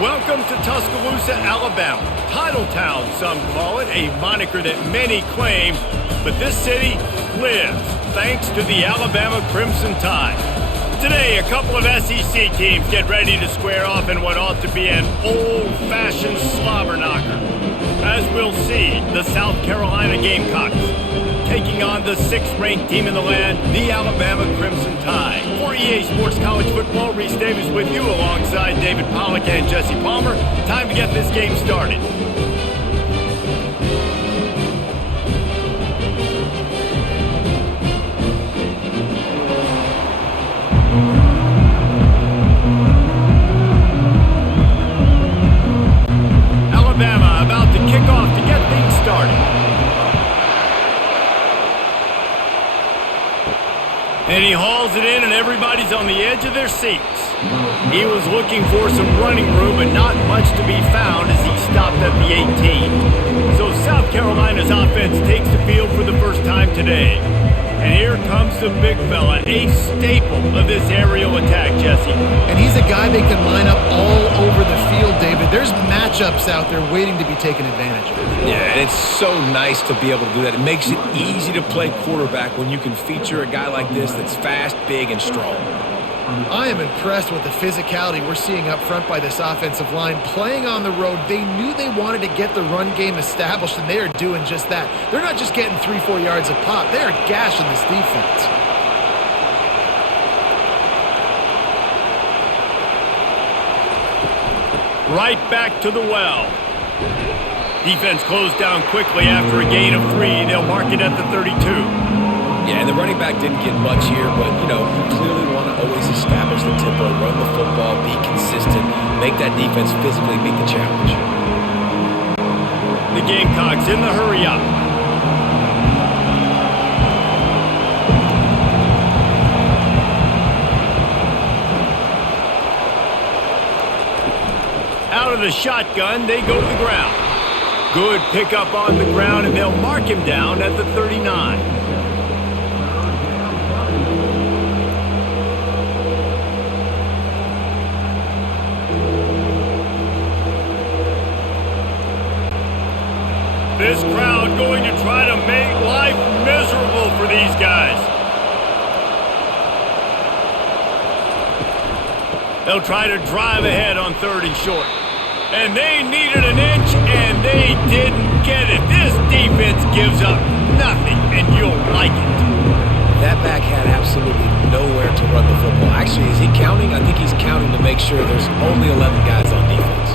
Welcome to Tuscaloosa, Alabama. Title Town, some call it, a moniker that many claim, but this city lives thanks to the Alabama Crimson Tide. Today, a couple of SEC teams get ready to square off in what ought to be an old-fashioned slobber knocker. As we'll see, the South Carolina Gamecocks taking on the 6th-ranked team in the land, the Alabama Crimson Tide. For EA Sports College Football, Reese Davis with you alongside David Pollack and Jesse Palmer. Time to get this game started. Alabama about to kick off to get things started. And he hauls it in, and everybody's on the edge of their seats. He was looking for some running room, but not much to be found as he stopped at the 18. So South Carolina's offense takes the field for the first time today. And here comes the big fella, a staple of this aerial attack, Jesse. And he's a guy they can line up all over the field, David. There's matchups out there waiting to be taken advantage of. Yeah, and it's so nice to be able to do that. It makes it easy to play quarterback when you can feature a guy like this that's fast, big, and strong. I am impressed with the physicality we're seeing up front by this offensive line. Playing on the road, they knew they wanted to get the run game established, and they are doing just that. They're not just getting 3-4 yards a pop. They are gashing this defense. Right back to the well. Defense closed down quickly after a gain of 3. They'll mark it at the 32. Yeah, and the running back didn't get much here, but, you clearly want to always establish the tempo, run the football, be consistent, make that defense physically meet the challenge. The Gamecocks in the hurry-up. Out of the shotgun, they go to the ground. Good pickup on the ground, and they'll mark him down at the 39. This crowd going to try to make life miserable for these guys. They'll try to drive ahead on 3rd and short. And they needed an inch, and they didn't get it. This defense gives up nothing, and you'll like it. That back had absolutely nowhere to run the football. Actually, is he counting? I think he's counting to make sure there's only 11 guys on defense.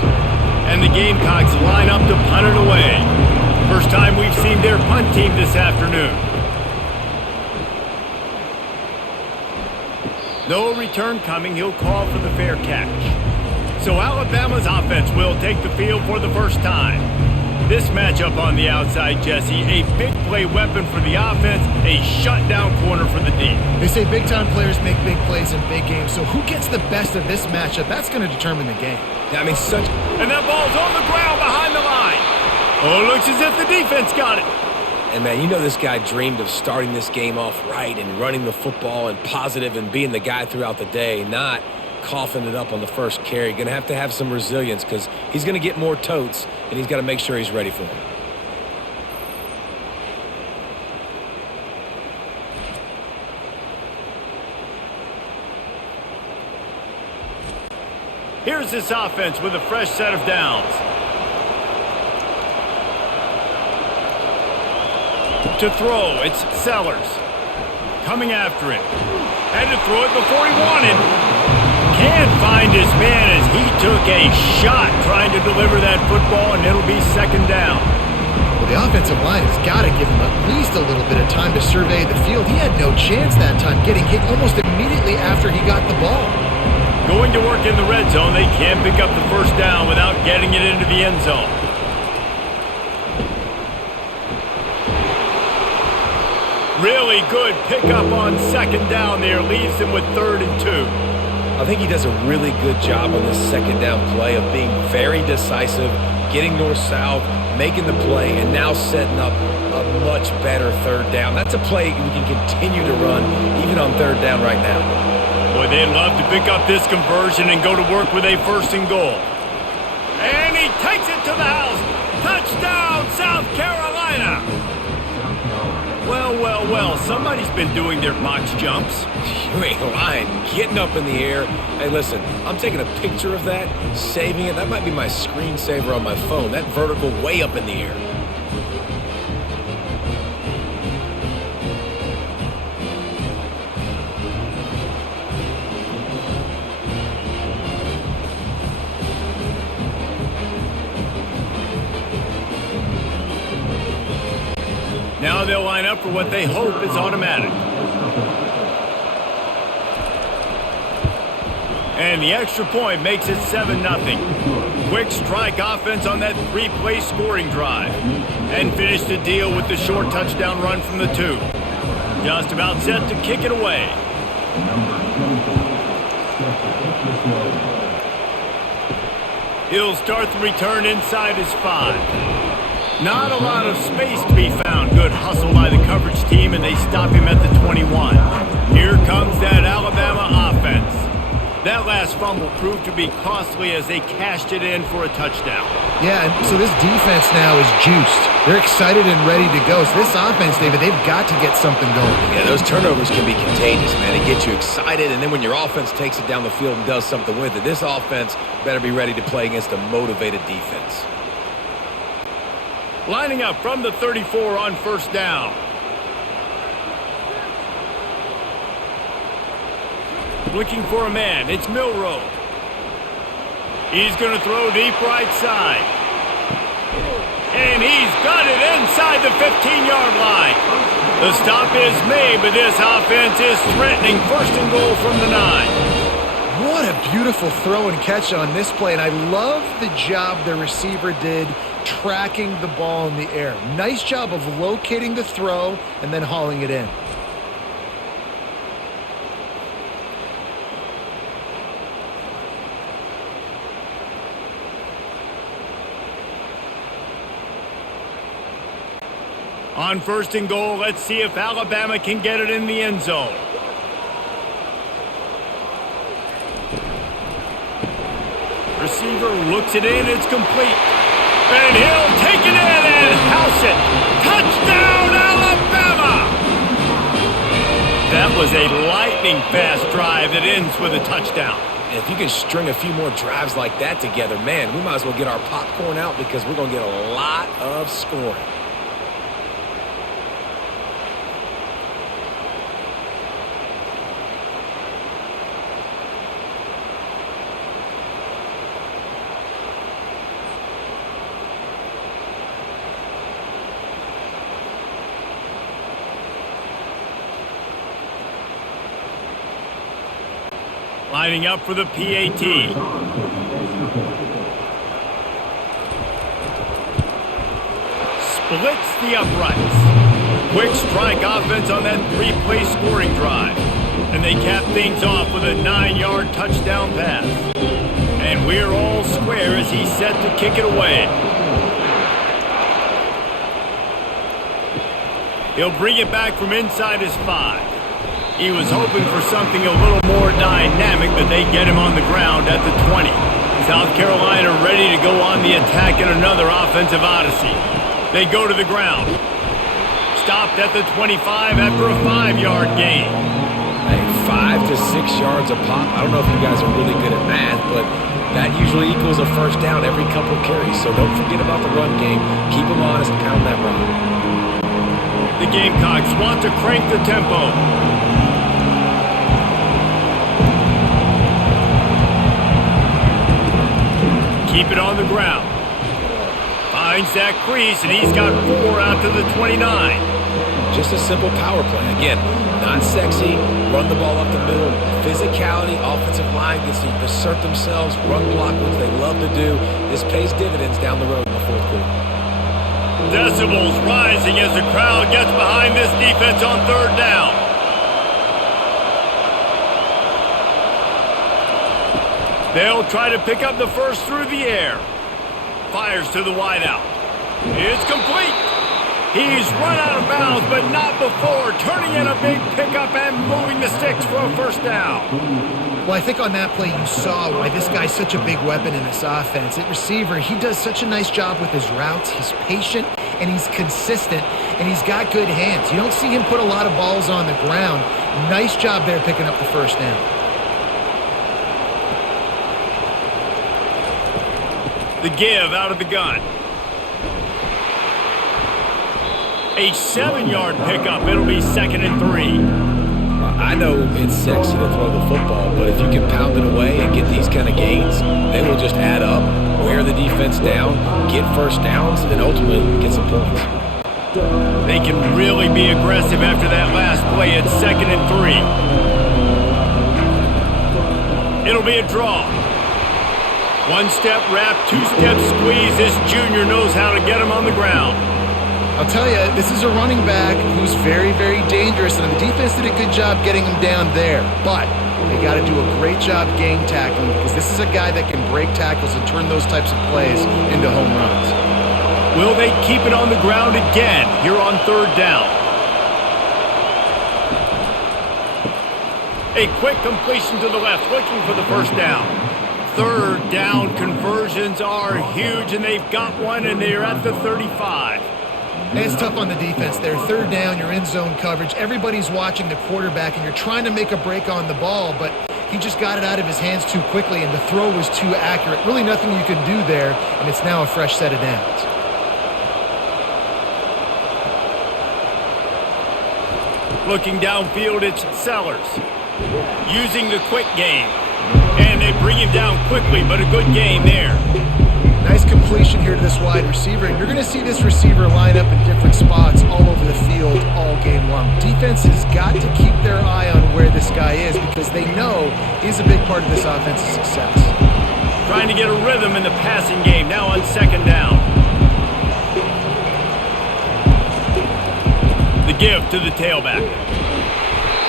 And the Gamecocks line up to punt it away. First time we've seen their punt team this afternoon. No return coming. He'll call for the fair catch. So Alabama's offense will take the field for the first time. This matchup on the outside, Jesse, a big play weapon for the offense, a shutdown corner for the D. They say big-time players make big plays in big games, so who gets the best of this matchup? That's going to determine the game. Yeah, And that ball's on the ground behind the line. Oh, it looks as if the defense got it. And, man, this guy dreamed of starting this game off right and running the football and positive and being the guy throughout the day, not coughing it up on the first carry. Going to have some resilience because he's going to get more totes, and he's got to make sure he's ready for them. Here's this offense with a fresh set of downs. To throw, it's Sellers. Coming after him. Had to throw it before he wanted. Can't find his man as he took a shot trying to deliver that football, and it'll be 2nd down. Well, the offensive line has got to give him at least a little bit of time to survey the field. He had no chance that time, getting hit almost immediately after he got the ball. Going to work in the red zone, they can't pick up the 1st down without getting it into the end zone. Really good pickup on 2nd down there, leaves them with 3rd and 2. I think he does a really good job on this 2nd down play of being very decisive, getting north-south, making the play, and now setting up a much better 3rd down. That's a play we can continue to run even on 3rd down right now. Boy, they'd love to pick up this conversion and go to work with a 1st and goal. He takes it to the house. Touchdown, South Carolina. Well, somebody's been doing their box jumps. You ain't lying. Getting up in the air. Hey, listen, I'm taking a picture of that, saving it. That might be my screensaver on my phone. That vertical way up in the air. Now they'll line up for what they hope is automatic. And the extra point makes it 7-0. Quick strike offense on that 3-play scoring drive. And finish the deal with the short touchdown run from the 2. Just about set to kick it away. He'll start the return inside his 5. Not a lot of space to be found. Good hustle by the coverage team, and they stop him at the 21. Here comes that Alabama offense. That last fumble proved to be costly as they cashed it in for a touchdown. Yeah, and so this defense now is juiced. They're excited and ready to go. So this offense, David, they've got to get something going. Yeah, those turnovers can be contagious, man. It gets you excited, and then when your offense takes it down the field and does something with it, this offense better be ready to play against a motivated defense. Lining up from the 34 on first down. Looking for a man. It's Milroe. He's going to throw deep right side. And he's got it inside the 15-yard line. The stop is made, but this offense is threatening first and goal from the 9. What a beautiful throw and catch on this play, and I love the job the receiver did tracking the ball in the air. Nice job of locating the throw and then hauling it in. On first and goal, let's see if Alabama can get it in the end zone. Receiver looks it in, it's complete. And he'll take it in and house it. Touchdown, Alabama! That was a lightning-fast drive that ends with a touchdown. And if you can string a few more drives like that together, man, we might as well get our popcorn out because we're going to get a lot of scoring. Lining up for the PAT. Splits the uprights. Quick strike offense on that 3-play scoring drive. And they cap things off with a 9-yard touchdown pass. And we're all square as he's set to kick it away. He'll bring it back from inside his 5. He was hoping for something a little more dynamic, but they get him on the ground at the 20. South Carolina ready to go on the attack in another offensive odyssey. They go to the ground. Stopped at the 25 after a 5-yard gain. Hey, 5 to 6 yards a pop. I don't know if you guys are really good at math, but that usually equals a first down every couple of carries. So don't forget about the run game. Keep them honest and pound that rock. The Gamecocks want to crank the tempo. Keep it on the ground. Finds that crease, and he's got 4 out to the 29. Just a simple power play. Again, not sexy, run the ball up the middle. Physicality, offensive line gets to assert themselves, run block, which they love to do. This pays dividends down the road in the fourth quarter. Decibels rising as the crowd gets behind this defense on third down. They'll try to pick up the first through the air. Fires to the wideout. It's complete. He's run out of bounds, but not before turning in a big pickup and moving the sticks for a first down. Well, I think on that play you saw why this guy's such a big weapon in this offense. At receiver, he does such a nice job with his routes. He's patient, and he's consistent, and he's got good hands. You don't see him put a lot of balls on the ground. Nice job there picking up the first down. The give out of the gun. A 7-yard pickup. It'll be 2nd and 3. I know it's sexy to throw the football, but if you can pound it away and get these kind of gains, they will just add up, wear the defense down, get first downs, and ultimately get some points. They can really be aggressive after that last play at 2nd and 3. It'll be a draw. 1-step wrap, 2-step squeeze. This junior knows how to get him on the ground. I'll tell you, this is a running back who's very, very dangerous, and the defense did a good job getting him down there. But they got to do a great job game tackling, because this is a guy that can break tackles and turn those types of plays into home runs. Will they keep it on the ground again here on 3rd down? A quick completion to the left, looking for the first down. 3rd down conversions are huge, and they've got one, and they're at the 35. And it's tough on the defense there. 3rd down, you're in zone coverage. Everybody's watching the quarterback, and you're trying to make a break on the ball, but he just got it out of his hands too quickly, and the throw was too accurate. Really nothing you can do there, and it's now a fresh set of downs. Looking downfield, it's Sellers. Using the quick game. And they bring him down quickly, but a good game there. Nice completion here to this wide receiver, and you're going to see this receiver line up in different spots all over the field all game long. Defense has got to keep their eye on where this guy is, because they know he's a big part of this offense's success. Trying to get a rhythm in the passing game, now on 2nd down. The give to the tailback.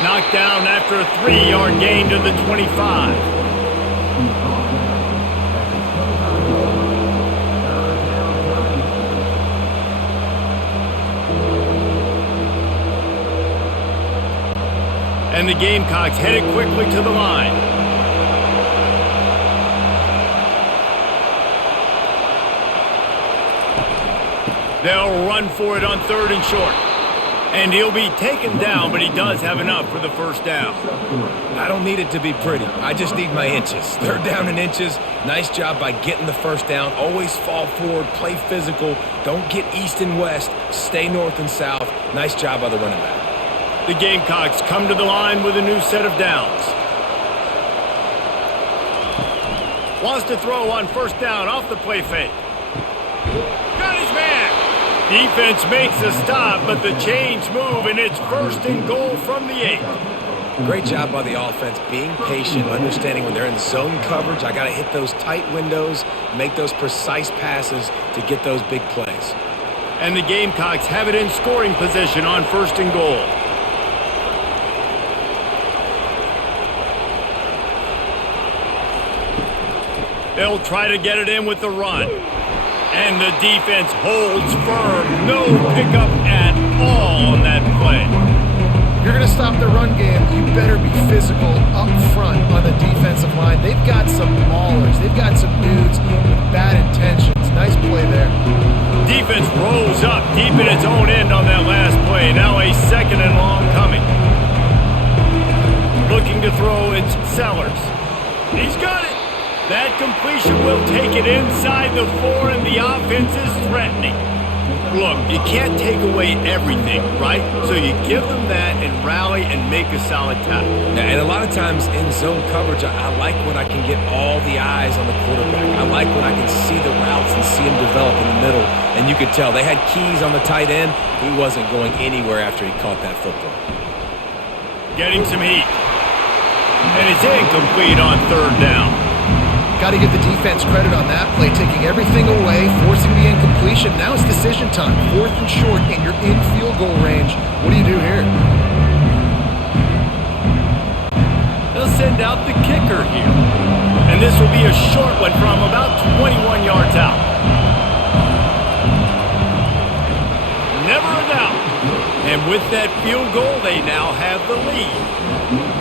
Knocked down after a 3-yard gain to the 25. And the Gamecocks headed quickly to the line. They'll run for it on 3rd and short. And he'll be taken down, but he does have enough for the first down. I don't need it to be pretty. I just need my inches. 3rd down in inches. Nice job by getting the first down. Always fall forward, play physical. Don't get east and west. Stay north and south. Nice job by the running back. The Gamecocks come to the line with a new set of downs. Wants to throw on 1st down off the play fake. Got his man. Defense makes a stop, but the chains move, and it's 1st and goal from the 8. Great job by the offense, being patient, understanding when they're in zone coverage, I got to hit those tight windows, make those precise passes to get those big plays. And the Gamecocks have it in scoring position on 1st and goal. They'll try to get it in with the run. And the defense holds firm. No pickup at all on that play. If you're going to stop the run game, you better be physical up front on the defensive line. They've got some maulers. They've got some dudes with bad intentions. Nice play there. Defense rolls up deep in its own end on that last play. Now a 2nd and long coming. Looking to throw, it's Sellers. He's got it. That completion will take it inside the 4, and the offense is threatening. Look, you can't take away everything, right? So you give them that and rally and make a solid tackle. Yeah, and a lot of times in zone coverage, I like when I can get all the eyes on the quarterback. I like when I can see the routes and see him develop in the middle. And you could tell they had keys on the tight end. He wasn't going anywhere after he caught that football. Getting some heat. And it's incomplete on 3rd down. Got to give the defense credit on that play, taking everything away, forcing the incompletion. Now it's decision time. 4th and short, and you're in field goal range. What do you do here? They'll send out the kicker here. And this will be a short one from about 21 yards out. Never a And with that field goal, they now have the lead.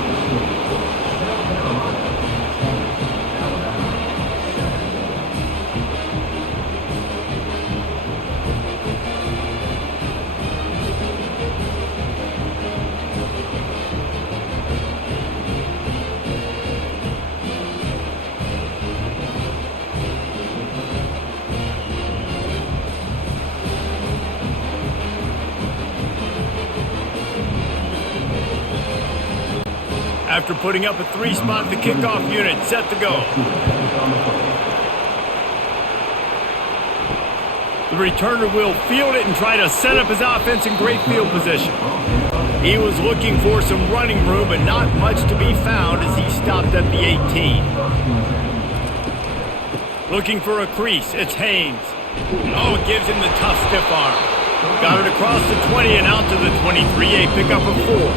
After putting up a 3-spot, the kickoff unit set to go. The returner will field it and try to set up his offense in great field position. He was looking for some running room, but not much to be found as he stopped at the 18. Looking for a crease, it's Haynes. Oh, it gives him the tough stiff arm. Got it across the 20 and out to the 23, a pickup of 4.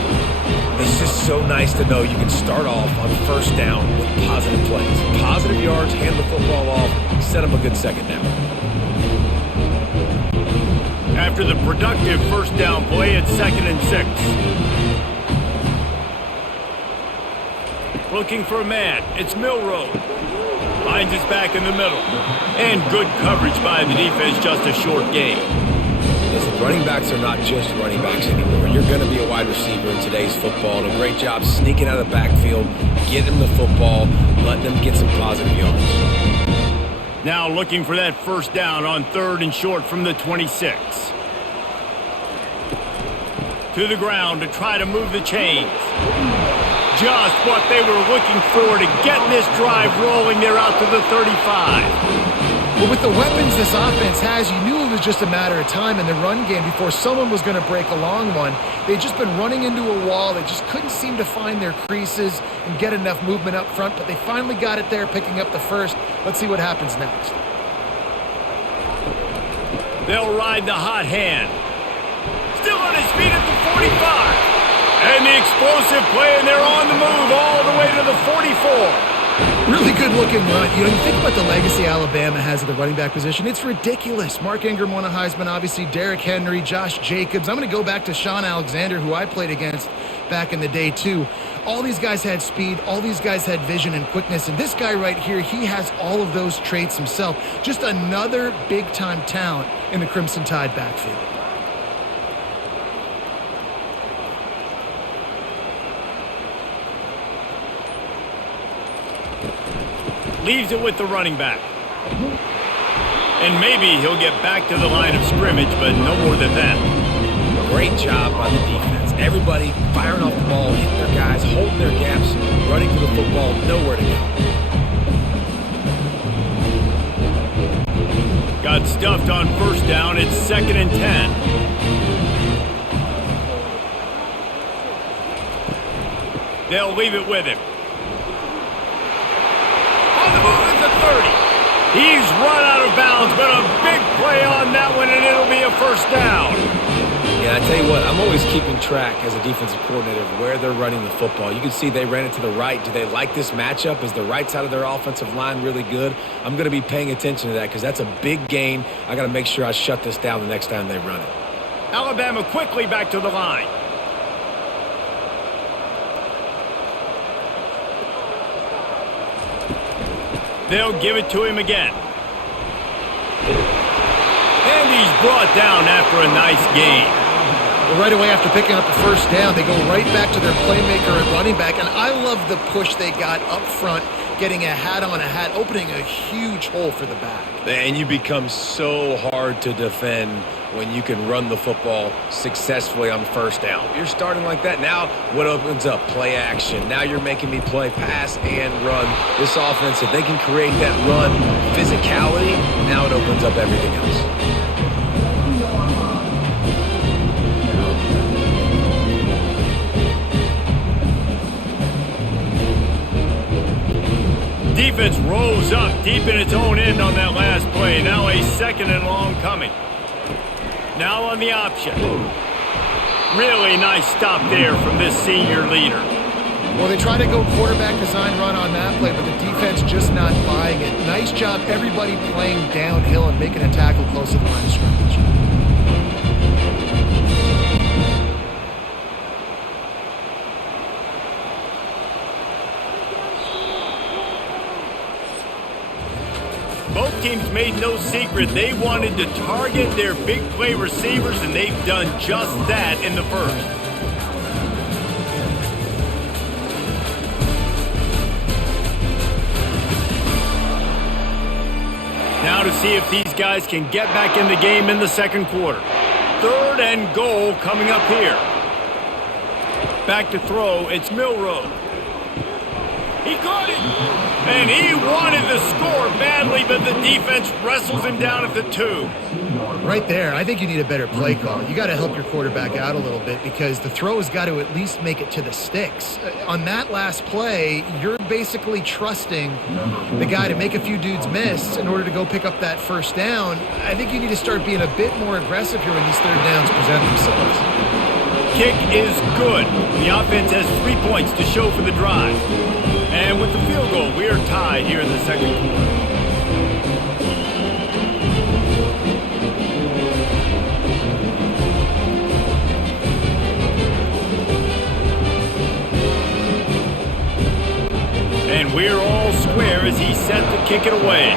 It's just so nice to know you can start off on first down with positive plays. Positive yards, hand the football off, set up a good second down. After the productive first down play, it's 2nd and 6. Looking for a man, it's Milroe. Finds his back in the middle. And good coverage by the defense, just a short gain. Listen, running backs are not just running backs anymore. You're going to be a wide receiver in today's football. And a great job sneaking out of the backfield, getting them the football, letting them get some positive yards. Now looking for that first down on 3rd and short from the 26. To the ground to try to move the chains. Just what they were looking for to get this drive rolling. They're out to the 35. But with the weapons this offense has, you knew it was just a matter of time in the run game before someone was going to break a long one. They'd just been running into a wall. They just couldn't seem to find their creases and get enough movement up front, but they finally got it there, picking up the first. Let's see what happens next. They'll ride the hot hand. Still on his feet at the 45. And the explosive play, and they're on the move all the way to the 44. Really good-looking run. You think about the legacy Alabama has at the running back position. It's ridiculous. Mark Ingram won a Heisman, obviously. Derrick Henry, Josh Jacobs. I'm going to go back to Sean Alexander, who I played against back in the day, too. All these guys had speed. All these guys had vision and quickness. And this guy right here, he has all of those traits himself. Just another big-time talent in the Crimson Tide backfield. Leaves it with the running back. And maybe he'll get back to the line of scrimmage, but no more than that. Great job by the defense. Everybody firing off the ball, hitting their guys, holding their gaps, running to the football, nowhere to go. Got stuffed on first down. It's 2nd and 10. They'll leave it with him. On the move at the 30. He's run out of bounds, but a big play on that one, and it'll be a first down. Yeah, I tell you what, I'm always keeping track as a defensive coordinator of where they're running the football. You can see they ran it to the right. Do they like this matchup? Is the right side of their offensive line really good? I'm going to be paying attention to that because that's a big gain. I got to make sure I shut this down the next time they run it. Alabama quickly back to the line. They'll give it to him again. And he's brought down after a nice gain. Well, right away after picking up the first down, they go right back to their playmaker at running back. And I love the push they got up front, getting a hat on a hat, opening a huge hole for the back. And you become so hard to defend when you can run the football successfully on first down. You're starting like that. Now what opens up? Play action. Now you're making me play pass and run. This offense, if they can create that run physicality, now it opens up everything else. Defense rose up deep in its own end on that last play. Now a 2nd and long coming. Now on the option. Really nice stop there from this senior leader. Well, they try to go quarterback design run on that play, but the defense just not buying it. Nice job, everybody playing downhill and making a tackle close to the line of scrimmage. team's made no secret they wanted to target their big play receivers, and they've done just that in the first. Now to see if these guys can get back in the game in the second quarter. 3rd and goal coming up here. Back to throw, it's Milroe. He caught it, and he wanted the score badly, but the defense wrestles him down at the 2. Right there, I think you need a better play call. You got to help your quarterback out a little bit because the throw has got to at least make it to the sticks. On that last play, you're basically trusting the guy to make a few dudes miss in order to go pick up that first down. I think you need to start being a bit more aggressive here when these third downs present themselves. Kick is good. The offense has 3 points to show for the drive. And with the field goal, we are tied here in the second quarter. And we're all square as he set to kick it away.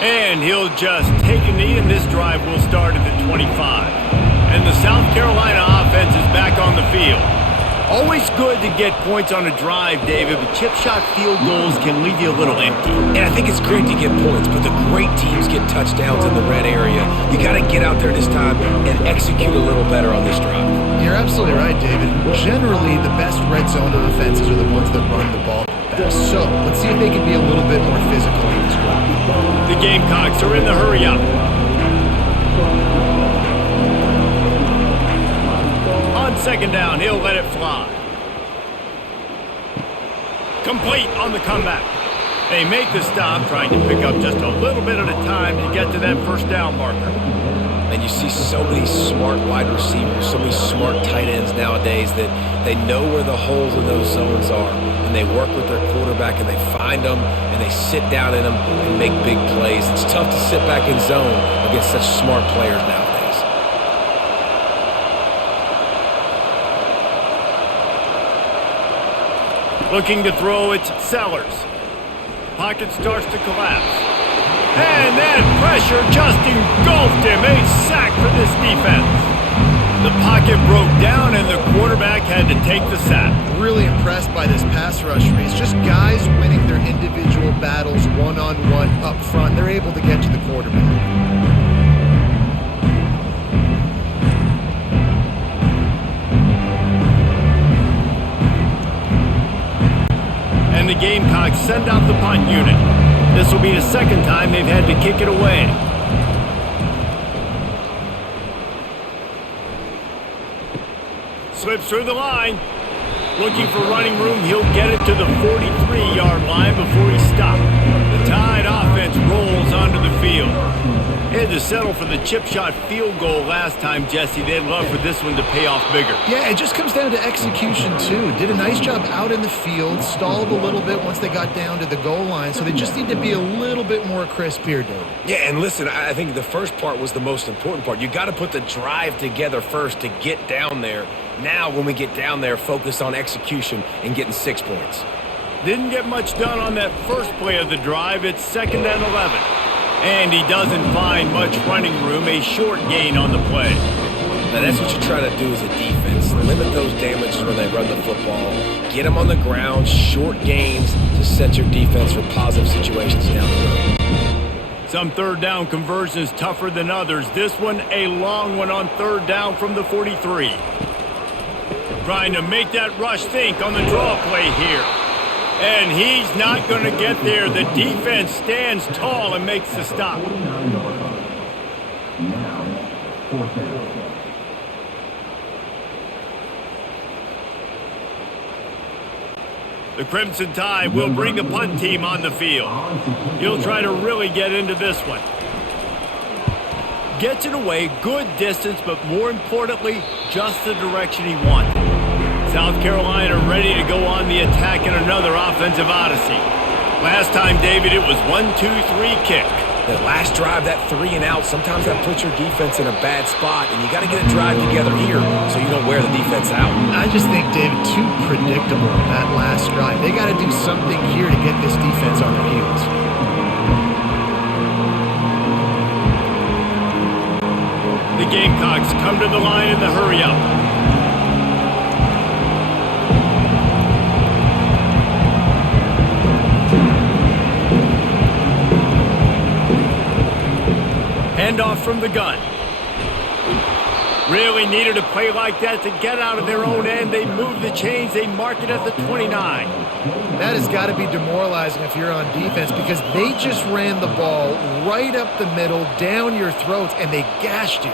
And he'll just take a knee, and this drive will start at the 25. And the South Carolina offense is back on the field. Always good to get points on a drive, David, but chip shot field goals can leave you a little empty. And I think it's great to get points, but the great teams get touchdowns in the red area. You got to get out there this time and execute a little better on this drive. You're absolutely right, David. Generally, the best red zone offenses are the ones that run the ball best. So let's see if they can be a little bit more physical in this drive. The Gamecocks are in the hurry-up. On 2nd down, he'll let it fly. Complete on the comeback. They make the stop, trying to pick up just a little bit at a time to get to that first down marker. And you see so many smart wide receivers, so many smart tight ends nowadays that they know where the holes in those zones are. And they work with their quarterback and they find them and they sit down in them and make big plays. It's tough to sit back in zone against such smart players nowadays. Looking to throw, it's Sellers. Pocket starts to collapse. And that pressure just engulfed him. A sack for this defense. The pocket broke down and the quarterback had to take the sack. Really impressed by this pass rush race. Just guys winning their individual battles one-on-one up front. They're able to get to the quarterback. And the Gamecocks send out the punt unit. This will be the second time they've had to kick it away. Slips through the line. Looking for running room. He'll get it to the 43-yard line before he stopped. The Tide offense rolls onto the field. They had to settle for the chip shot field goal last time, Jesse. They'd love for this one to pay off bigger. Yeah, it just comes down to execution, too. Did a nice job out in the field, stalled a little bit once they got down to the goal line, so they just need to be a little bit more crisp here, David. Yeah, and listen, I think the first part was the most important part. You got to put the drive together first to get down there. Now, when we get down there, focus on execution and getting 6 points. Didn't get much done on that first play of the drive. It's 2nd and 11. And he doesn't find much running room, a short gain on the play. Now, that's what you try to do as a defense. Limit those damages when they run the football. Get them on the ground, short gains to set your defense for positive situations down the road. Some third down conversions tougher than others. This one, a long one on 3rd down from the 43. Trying to make that rush think on the draw play here. And he's not going to get there. The defense stands tall and makes the stop. The Crimson Tide will bring the punt team on the field. He'll try to really get into this one. Gets it away, good distance, but more importantly, just the direction he wanted. South Carolina ready to go on the attack in another offensive odyssey. Last time, David, it was 1-2-3 kick. That last drive, that 3 and out, sometimes that puts your defense in a bad spot, and you got to get a drive together here so you don't wear the defense out. I just think, David, too predictable that last drive. They got to do something here to get this defense on their heels. The Gamecocks come to the line in the hurry-up. Handoff from the gun. Really needed a play like that to get out of their own end. They move the chains. They mark it at the 29. That has got to be demoralizing if you're on defense because they just ran the ball right up the middle, down your throats, and they gashed you.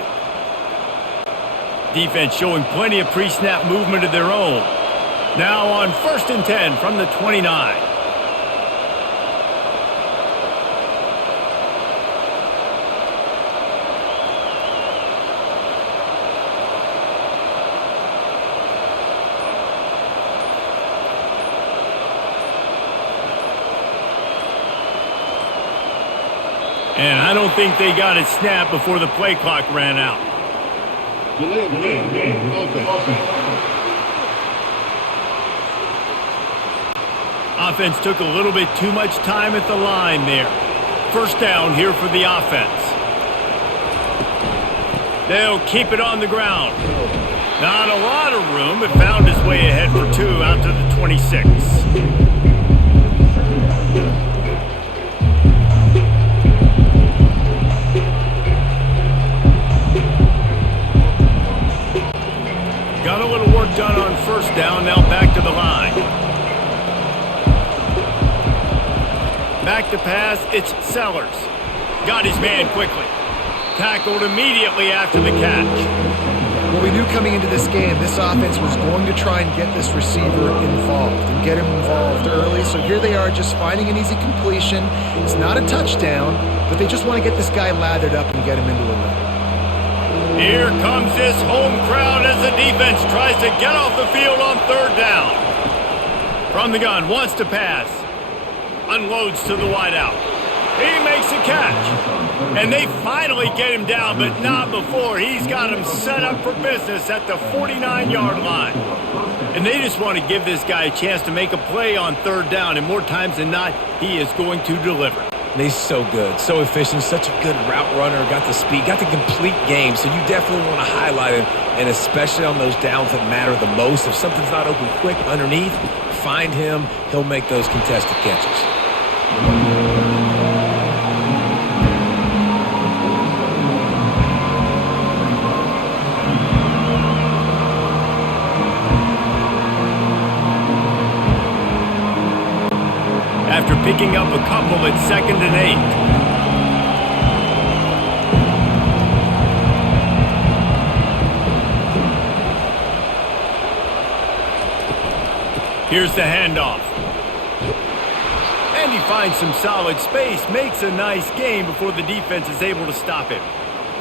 Defense showing plenty of pre-snap movement of their own. Now on 1st and 10 from the 29. And I don't think they got it snapped before the play clock ran out. Offense took a little bit too much time at the line there. 1st down here for the offense. They'll keep it on the ground. Not a lot of room, but found his way ahead for 2 out to the 26. Got a little work done on 1st down, now back to the line. Back to pass, it's Sellers. Got his man quickly. Tackled immediately after the catch. Well, we knew coming into this game, this offense was going to try and get this receiver involved and get him involved early. So here they are just finding an easy completion. It's not a touchdown, but they just want to get this guy lathered up and get him into a run. Here comes this home crowd as the defense tries to get off the field on 3rd down. From the gun, wants to pass. Unloads to the wideout. He makes a catch. And they finally get him down, but not before. He's got him set up for business at the 49-yard line. And they just want to give this guy a chance to make a play on 3rd down, and more times than not, he is going to deliver. He's so good, so efficient, such a good route runner, got the speed, got the complete game, so you definitely want to highlight him, and especially on those downs that matter the most. If something's not open quick underneath, find him, he'll make those contested catches. After picking up a couple at 2nd and 8. Here's the handoff. And he finds some solid space, makes a nice gain before the defense is able to stop him.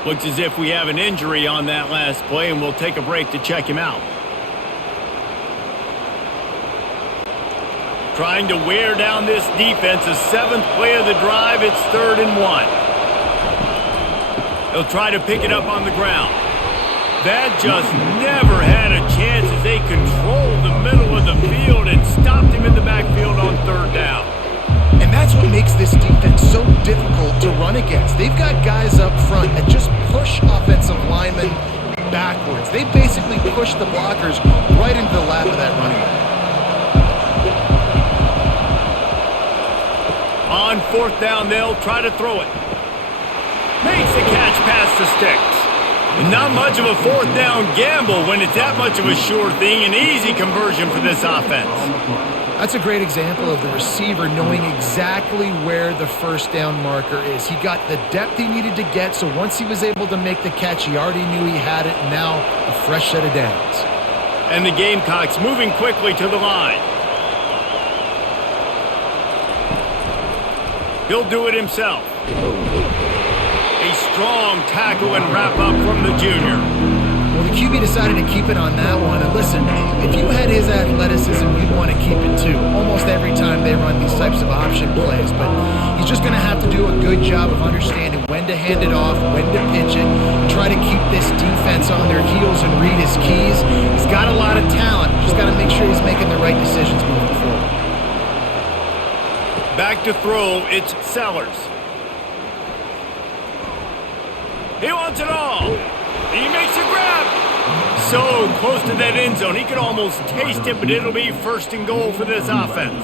Looks as if we have an injury on that last play, and we'll take a break to check him out. Trying to wear down this defense. The 7th play of the drive, it's 3rd and 1. They'll try to pick it up on the ground. That just never had a chance as they controlled the middle of the field and stopped him in the backfield on 3rd down. And that's what makes this defense so difficult to run against. They've got guys up front that just push offensive linemen backwards. They basically push the blockers right into the lap of that running back. On 4th down, they'll try to throw it. Makes the catch past the sticks. Not much of a 4th down gamble when it's that much of a sure thing. An easy conversion for this offense. That's a great example of the receiver knowing exactly where the 1st down marker is. He got the depth he needed to get, so once he was able to make the catch, he already knew he had it, and now a fresh set of downs. And the Gamecocks moving quickly to the line. He'll do it himself. A strong tackle and wrap up from the junior. Well, the QB decided to keep it on that one. And listen, if you had his athleticism, you'd want to keep it too. Almost every time they run these types of option plays. But he's just going to have to do a good job of understanding when to hand it off, when to pitch it, and try to keep this defense on their heels and read his keys. He's got a lot of talent. Just got to make sure he's making the right decisions moving forward. Back to throw, it's Sellers. He wants it all. He makes a grab. So close to that end zone, he can almost taste it, but it'll be first and goal for this offense.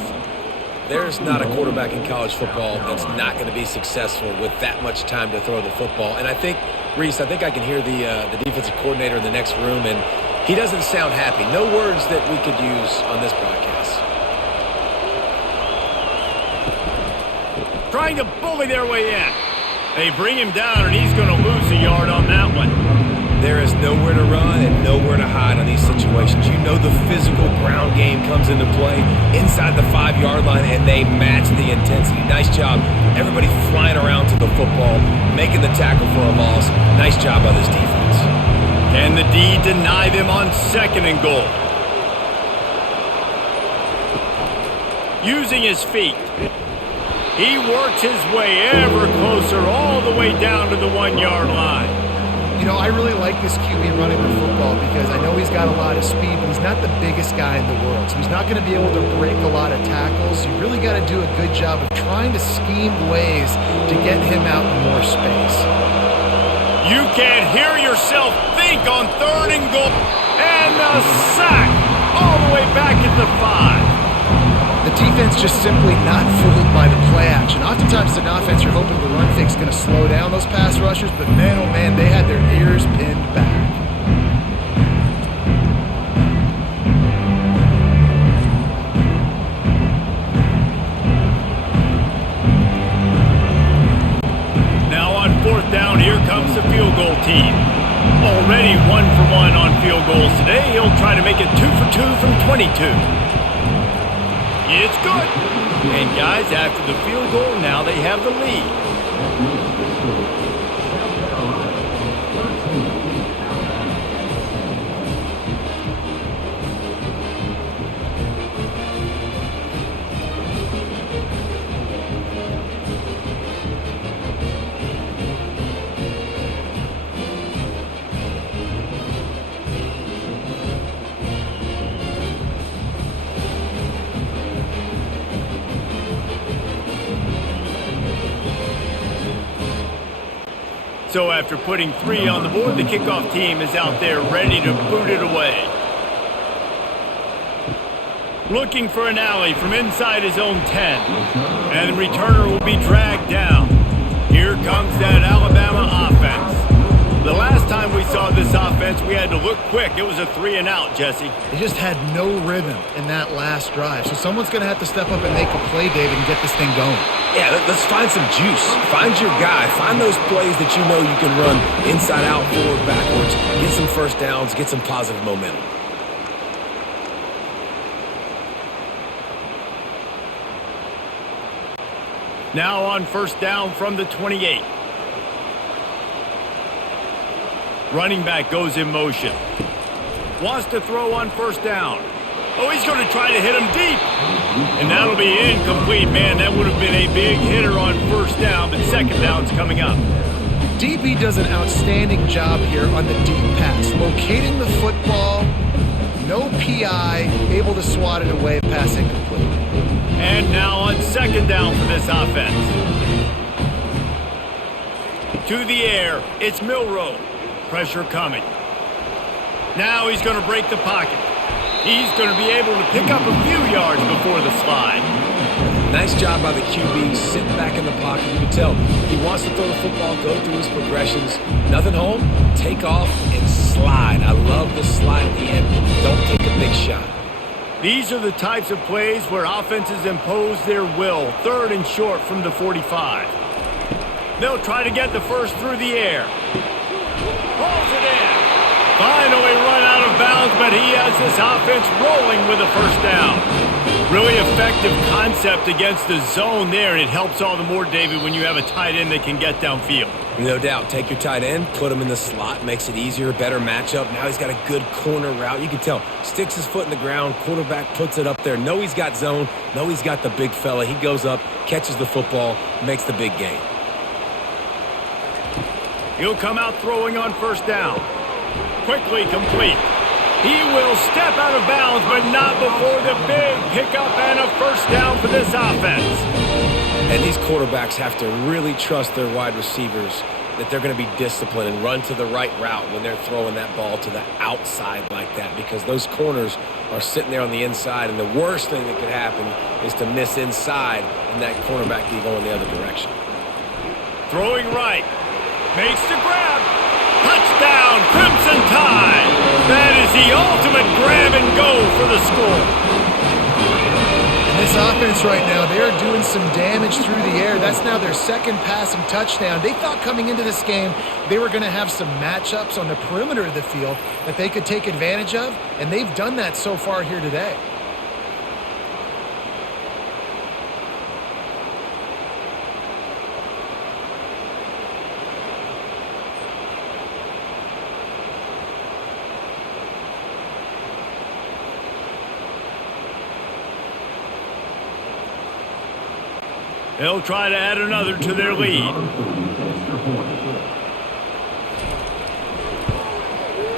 There's not a quarterback in college football that's not going to be successful with that much time to throw the football. And I think, Reese, I can hear the defensive coordinator in the next room, and he doesn't sound happy. No words that we could use on this broadcast. Trying to bully their way in. They bring him down, and he's going to lose a yard on that one. There is nowhere to run and nowhere to hide on these situations. You know the physical ground game comes into play inside the 5-yard line, and they match the intensity. Nice job. Everybody flying around to the football, making the tackle for a loss. Nice job by this defense. Can the D deny them on second and goal? Using his feet. He works his way ever closer all the way down to the 1-yard line. You know, I really like this QB running the football because I know he's got a lot of speed, but he's not the biggest guy in the world. So he's not going to be able to break a lot of tackles. You really got to do a good job of trying to scheme ways to get him out in more space. You can hear yourself think on third and goal. And the sack all the way back at the 5. The defense just simply not fooled by the play action. Oftentimes, an offense, you're hoping the run fix is going to slow down those pass rushers, but man, oh man, they had their ears pinned back. Now on fourth down, here comes the field goal team. Already 1 for 1 on field goals today. He'll try to make it 2 for 2 from 22. It's good. And guys, after the field goal, now they have the lead. So after putting 3 on the board, the kickoff team is out there ready to boot it away. Looking for an alley from inside his own 10. And the returner will be dragged down. Here comes that Alabama offense. The last time we saw this offense, we had to look quick. It was a 3-and-out, Jesse. They just had no rhythm in that last drive. So someone's going to have to step up and make a play, David, and get this thing going. Yeah, let's find some juice. Find your guy. Find those plays that you know you can run inside out, forward, backwards. Get some first downs. Get some positive momentum. Now on first down from the 28. Running back goes in motion. Wants to throw on first down. Oh, he's going to try to hit him deep. And that'll be incomplete, man. That would have been a big hitter on first down, but second down's coming up. DB does an outstanding job here on the deep pass. Locating the football, no PI, able to swat it away, pass incomplete. And now on second down for this offense. To the air, it's Milroe. Pressure coming. Now he's going to break the pocket. He's going to be able to pick up a few yards before the slide. Nice job by the QB, sitting back in the pocket. You can tell he wants to throw the football, go through his progressions. Nothing home, take off, and slide. I love the slide at the end. Don't take a big shot. These are the types of plays where offenses impose their will. Third and short from the 45. They'll try to get the first through the air. Pulls it in. Finally run out of bounds, but he has this offense rolling with a first down. Really effective concept against the zone there, and it helps all the more, David, when you have a tight end that can get downfield. No doubt. Take your tight end, put him in the slot, makes it easier, better matchup. Now he's got a good corner route. You can tell, sticks his foot in the ground, quarterback puts it up there. Know he's got zone, know he's got the big fella. He goes up, catches the football, makes the big gain. He'll come out throwing on first down. Quickly complete. He will step out of bounds, but not before the big pickup and a first down for this offense. And these quarterbacks have to really trust their wide receivers that they're going to be disciplined and run to the right route when they're throwing that ball to the outside like that, because those corners are sitting there on the inside, and the worst thing that could happen is to miss inside and that cornerback can go in the other direction. Throwing right. Makes the grab. Touchdown, Crimson Tide. That is the ultimate grab and go for the score. This offense right now, they're doing some damage through the air. That's now their second passing touchdown. They thought coming into this game they were going to have some matchups on the perimeter of the field that they could take advantage of, and they've done that so far here today. They'll try to add another to their lead.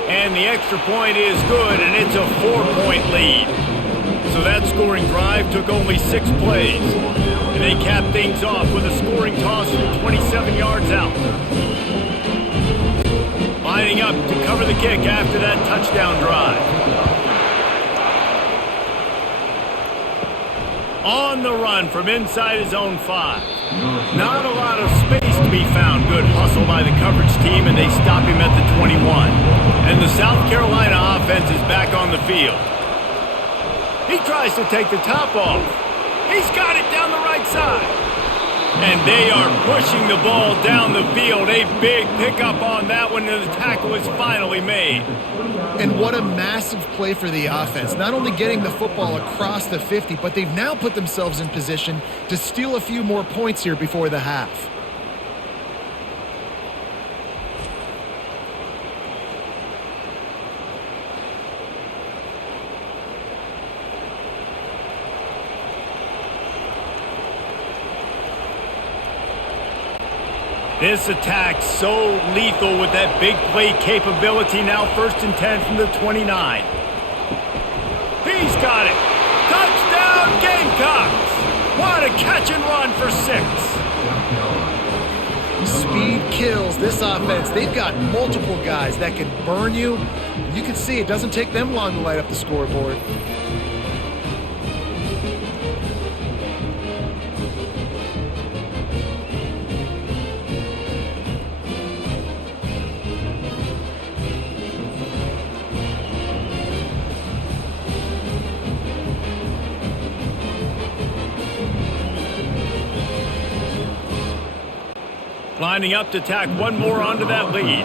And the extra point is good, and it's a 4-point lead. So that scoring drive took only 6 plays. And they capped things off with a scoring toss from 27 yards out. Lining up to cover the kick after that touchdown drive. On the run from inside his own 5. Not a lot of space to be found. Good hustle by the coverage team, and they stop him at the 21. And the South Carolina offense is back on the field. He tries to take the top off. He's got it down the right side. And they are pushing the ball down the field. A big pickup on that one, and the tackle is finally made. And what a massive play for the offense. Not only getting the football across the 50, but they've now put themselves in position to steal a few more points here before the half. This attack so lethal with that big play capability. Now 1st and 10 from the 29. He's got it. Touchdown Gamecocks. What a catch and run for 6. Speed kills this offense. They've got multiple guys that can burn you. You can see it doesn't take them long to light up the scoreboard. Lining up to tack one more onto that lead.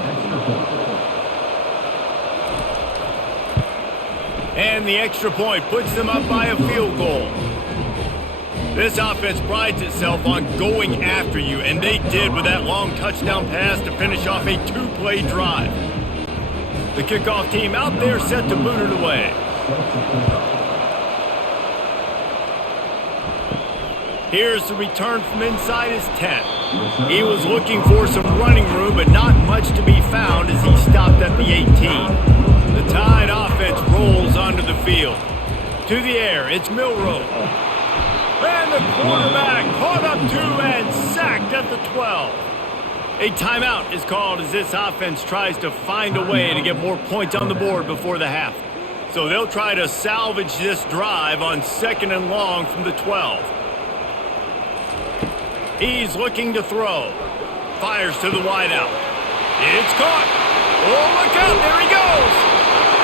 And the extra point puts them up by a field goal. This offense prides itself on going after you, and they did with that long touchdown pass to finish off a 2-play drive. The kickoff team out there set to boot it away. Here's the return from inside his 10. He was looking for some running room, but not much to be found as he stopped at the 18. The Tide offense rolls onto the field. To the air, it's Milroe. And the quarterback caught up to and sacked at the 12. A timeout is called as this offense tries to find a way to get more points on the board before the half. So they'll try to salvage this drive on 2nd and long from the 12. He's looking to throw. Fires to the wideout. It's caught. Oh, look out. There he goes.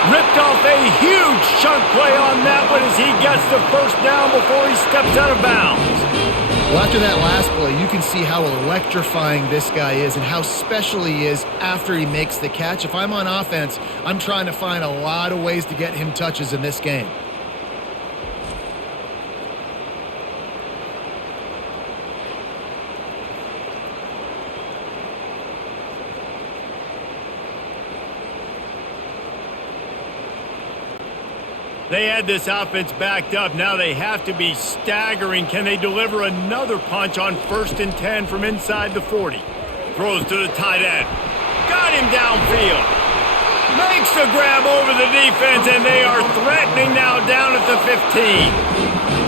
Ripped off a huge chunk play on that one as he gets the first down before he steps out of bounds. Well, after that last play, you can see how electrifying this guy is and how special he is after he makes the catch. If I'm on offense, I'm trying to find a lot of ways to get him touches in this game. They had this offense backed up. Now they have to be staggering. Can they deliver another punch on 1st and 10 from inside the 40? Throws to the tight end. Got him downfield. Makes the grab over the defense, and they are threatening now down at the 15.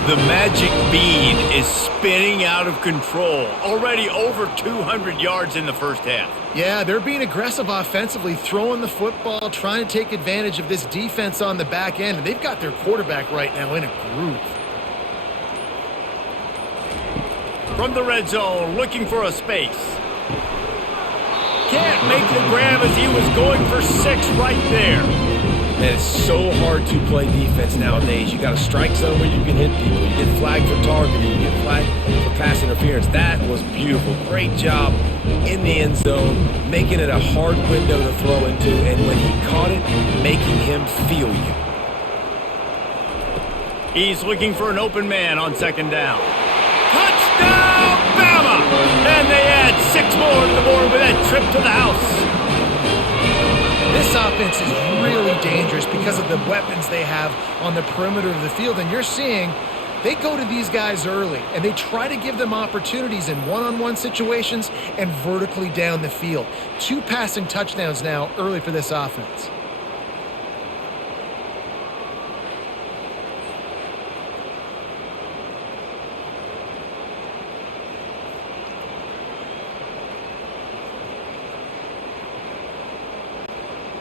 The magic bean is spinning out of control. Already over 200 yards in the first half. Yeah, they're being aggressive offensively, throwing the football, trying to take advantage of this defense on the back end. And they've got their quarterback right now in a groove. From the red zone, looking for a space. Can't make the grab as he was going for 6 right there. And it's so hard to play defense nowadays. You got a strike zone where you can hit people. You get flagged for targeting. You get flagged for pass interference. That was beautiful. Great job in the end zone, making it a hard window to throw into. And when he caught it, making him feel you. He's looking for an open man on 2nd down. Touchdown, Bama! And they add 6 more to the board with that trip to the house. This offense is really dangerous because of the weapons they have on the perimeter of the field. And you're seeing they go to these guys early, and they try to give them opportunities in one-on-one situations and vertically down the field. 2 passing touchdowns now early for this offense.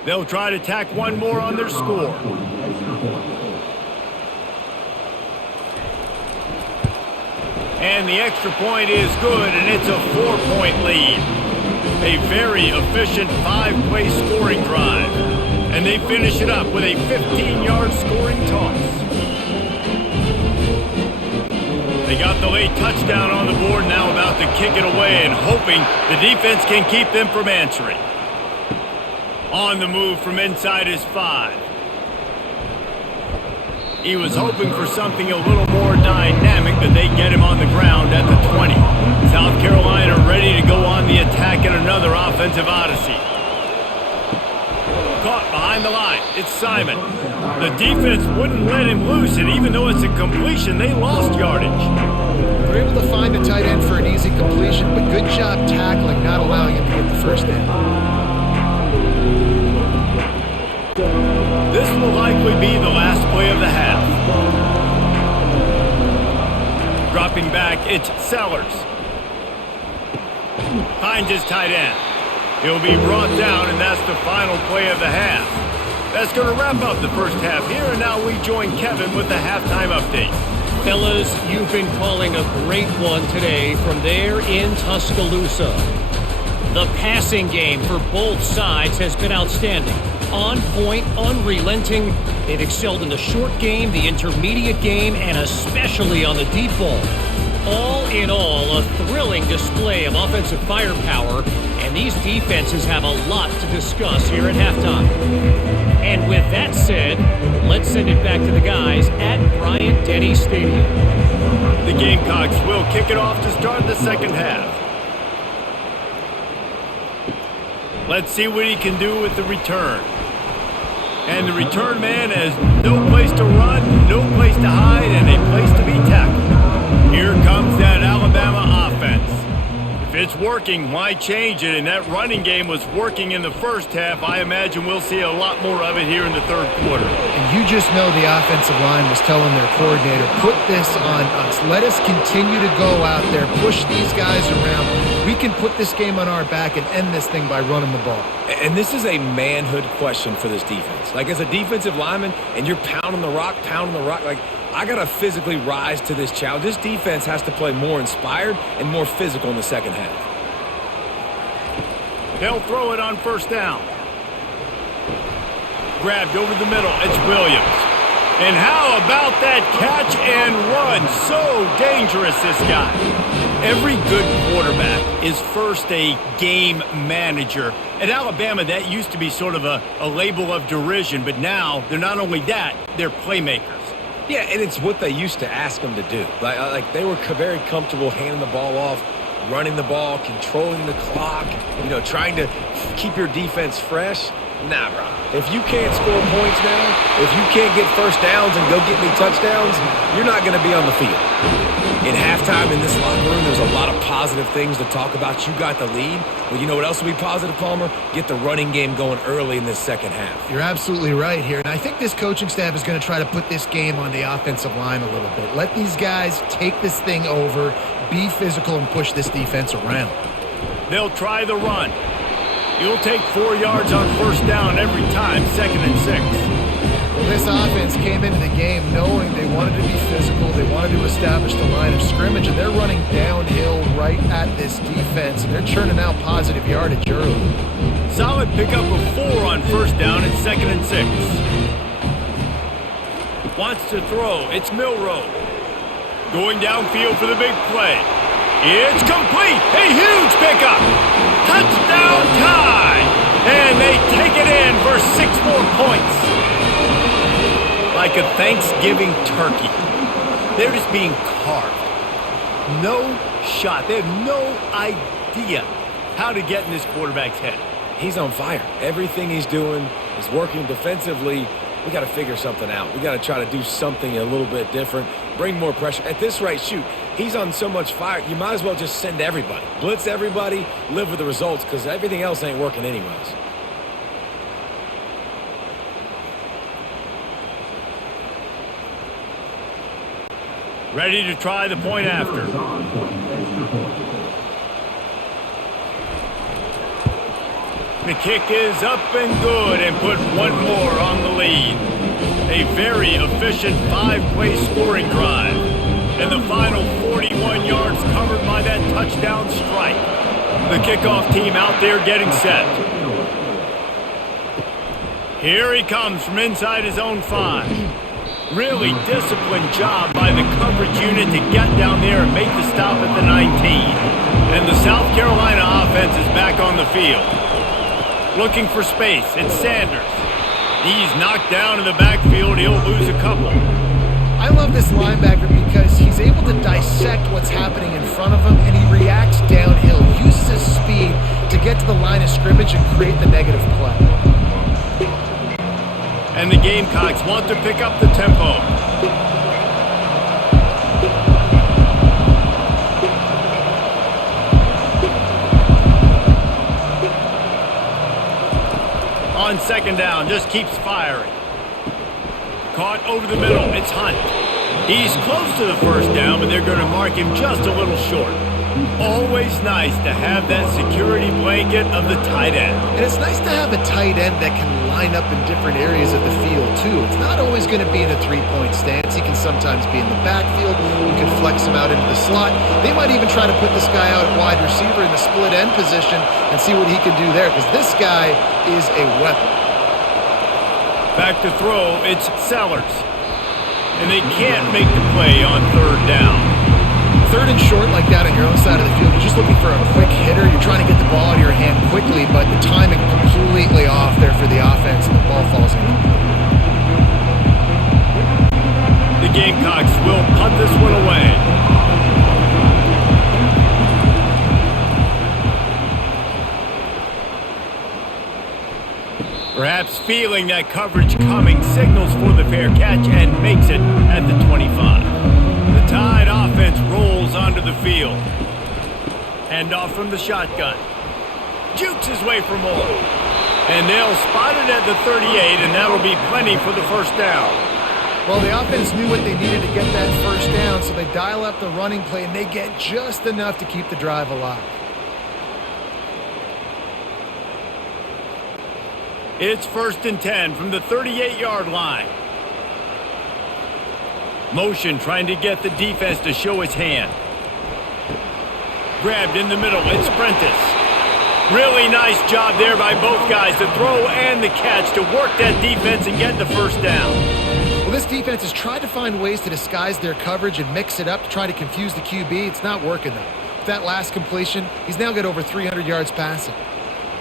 They'll try to tack 1 more on their score. And the extra point is good, and it's a 4-point lead. A very efficient 5-play scoring drive. And they finish it up with a 15-yard scoring toss. They got the late touchdown on the board, now about to kick it away and hoping the defense can keep them from answering. On the move from inside his 5. He was hoping for something a little more dynamic, but they get him on the ground at the 20. South Carolina ready to go on the attack in another offensive odyssey. Caught behind the line. It's Simon. The defense wouldn't let him loose, and even though it's a completion, they lost yardage. They're able to find the tight end for an easy completion, but good job tackling, not allowing him to get the first down. This will likely be the last play of the half. Dropping back, it's Sellers. Finds his tight end. He'll be brought down, and that's the final play of the half. That's going to wrap up the first half here, and now we join Kevin with the halftime update. Fellas, you've been calling a great one today from there in Tuscaloosa. The passing game for both sides has been outstanding. On point, unrelenting. They've excelled in the short game, the intermediate game, and especially on the deep ball. All in all, a thrilling display of offensive firepower, and these defenses have a lot to discuss here at halftime. And with that said, let's send it back to the guys at Bryant-Denny Stadium. The Gamecocks will kick it off to start the second half. Let's see what he can do with the return. And the return man has no place to run, no place to hide, and a place to be tackled. Here comes that Alabama offense. If it's working, why change it? And that running game was working in the first half. I imagine we'll see a lot more of it here in the third quarter. And you just know the offensive line was telling their coordinator, put this on us. Let us continue to go out there, push these guys around. We can put this game on our back and end this thing by running the ball. And this is a manhood question for this defense. Like, as a defensive lineman, and you're pounding the rock, like, I got to physically rise to this challenge. This defense has to play more inspired and more physical in the second half. They'll throw it on first down. Grabbed over the middle. It's Williams. And how about that catch and run? So dangerous, this guy. Every good quarterback is first a game manager. At Alabama, that used to be sort of a label of derision, but now they're not only that, they're playmakers. Yeah, and it's what they used to ask them to do. Like they were very comfortable handing the ball off, running the ball, controlling the clock, trying to keep your defense fresh. Nah, bro. If you can't score points now, if you can't get first downs and go get me touchdowns, you're not going to be on the field. In halftime in this locker room, there's a lot of positive things to talk about. You got the lead. Well, you know what else will be positive, Palmer? Get the running game going early in this second half. You're absolutely right here. And I think this coaching staff is going to try to put this game on the offensive line a little bit. Let these guys take this thing over, be physical, and push this defense around. They'll try the run. You'll take 4 yards on first down every time, 2nd and 6. Well, this offense came into the game knowing they wanted to be physical, they wanted to establish the line of scrimmage, and they're running downhill right at this defense, and they're churning out positive yardage early. Solid pickup of 4 on first down and 2nd and 6. Wants to throw. It's Milroe. Going downfield for the big play. It's complete. A huge pickup. Touchdown tie. And they take it in for 6 more points. Like a Thanksgiving turkey. They're just being carved. No shot. They have no idea how to get in this quarterback's head. He's on fire. Everything he's doing is working defensively. We got to figure something out. We got to try to do something a little bit different. Bring more pressure. At this rate, shoot, he's on so much fire, you might as well just send everybody. Blitz everybody, live with the results, because everything else ain't working anyways. Ready to try the point after. The kick is up and good and put 1 more on the lead. A very efficient 5-play scoring drive. And the final 41 yards covered by that touchdown strike. The kickoff team out there getting set. Here he comes from inside his own 5. Really disciplined job by the coverage unit to get down there and make the stop at the 19. And the South Carolina offense is back on the field. Looking for space. It's Sanders. He's knocked down in the backfield. He'll lose a couple. I love this linebacker because he's able to dissect what's happening in front of him, and he reacts downhill, uses his speed to get to the line of scrimmage and create the negative play. And the Gamecocks want to pick up the tempo. On second down, just keeps firing. Caught over the middle, it's Hunt. He's close to the first down, but they're going to mark him just a little short. Always nice to have that security blanket of the tight end. And it's nice to have a tight end that can line up in different areas of the field, too. It's not always going to be in a 3-point stance. He can sometimes be in the backfield. You can flex him out into the slot. They might even try to put this guy out at wide receiver in the split end position and see what he can do there, because this guy is a weapon. Back to throw, it's Sellers. And they can't make the play on third down. 3rd and short like that on your own side of the field, you're just looking for a quick hitter. You're trying to get the ball out of your hand quickly, but the timing completely off there for the offense, and the ball falls in. The Gamecocks will punt this one away. Perhaps feeling that coverage coming, signals for the fair catch and makes it at the 25. The Tide offense rolls onto the field. Handoff from the shotgun. Jukes his way for more. And they'll spot it at the 38, and that'll be plenty for the first down. Well, the offense knew what they needed to get that first down, so they dial up the running play, and they get just enough to keep the drive alive. It's 1st and 10 from the 38-yard line. Motion trying to get the defense to show his hand. Grabbed in the middle, it's Prentice. Really nice job there by both guys, the throw and the catch, to work that defense and get the first down. Well, this defense has tried to find ways to disguise their coverage and mix it up to try to confuse the QB. It's not working, though. With that last completion, he's now got over 300 yards passing.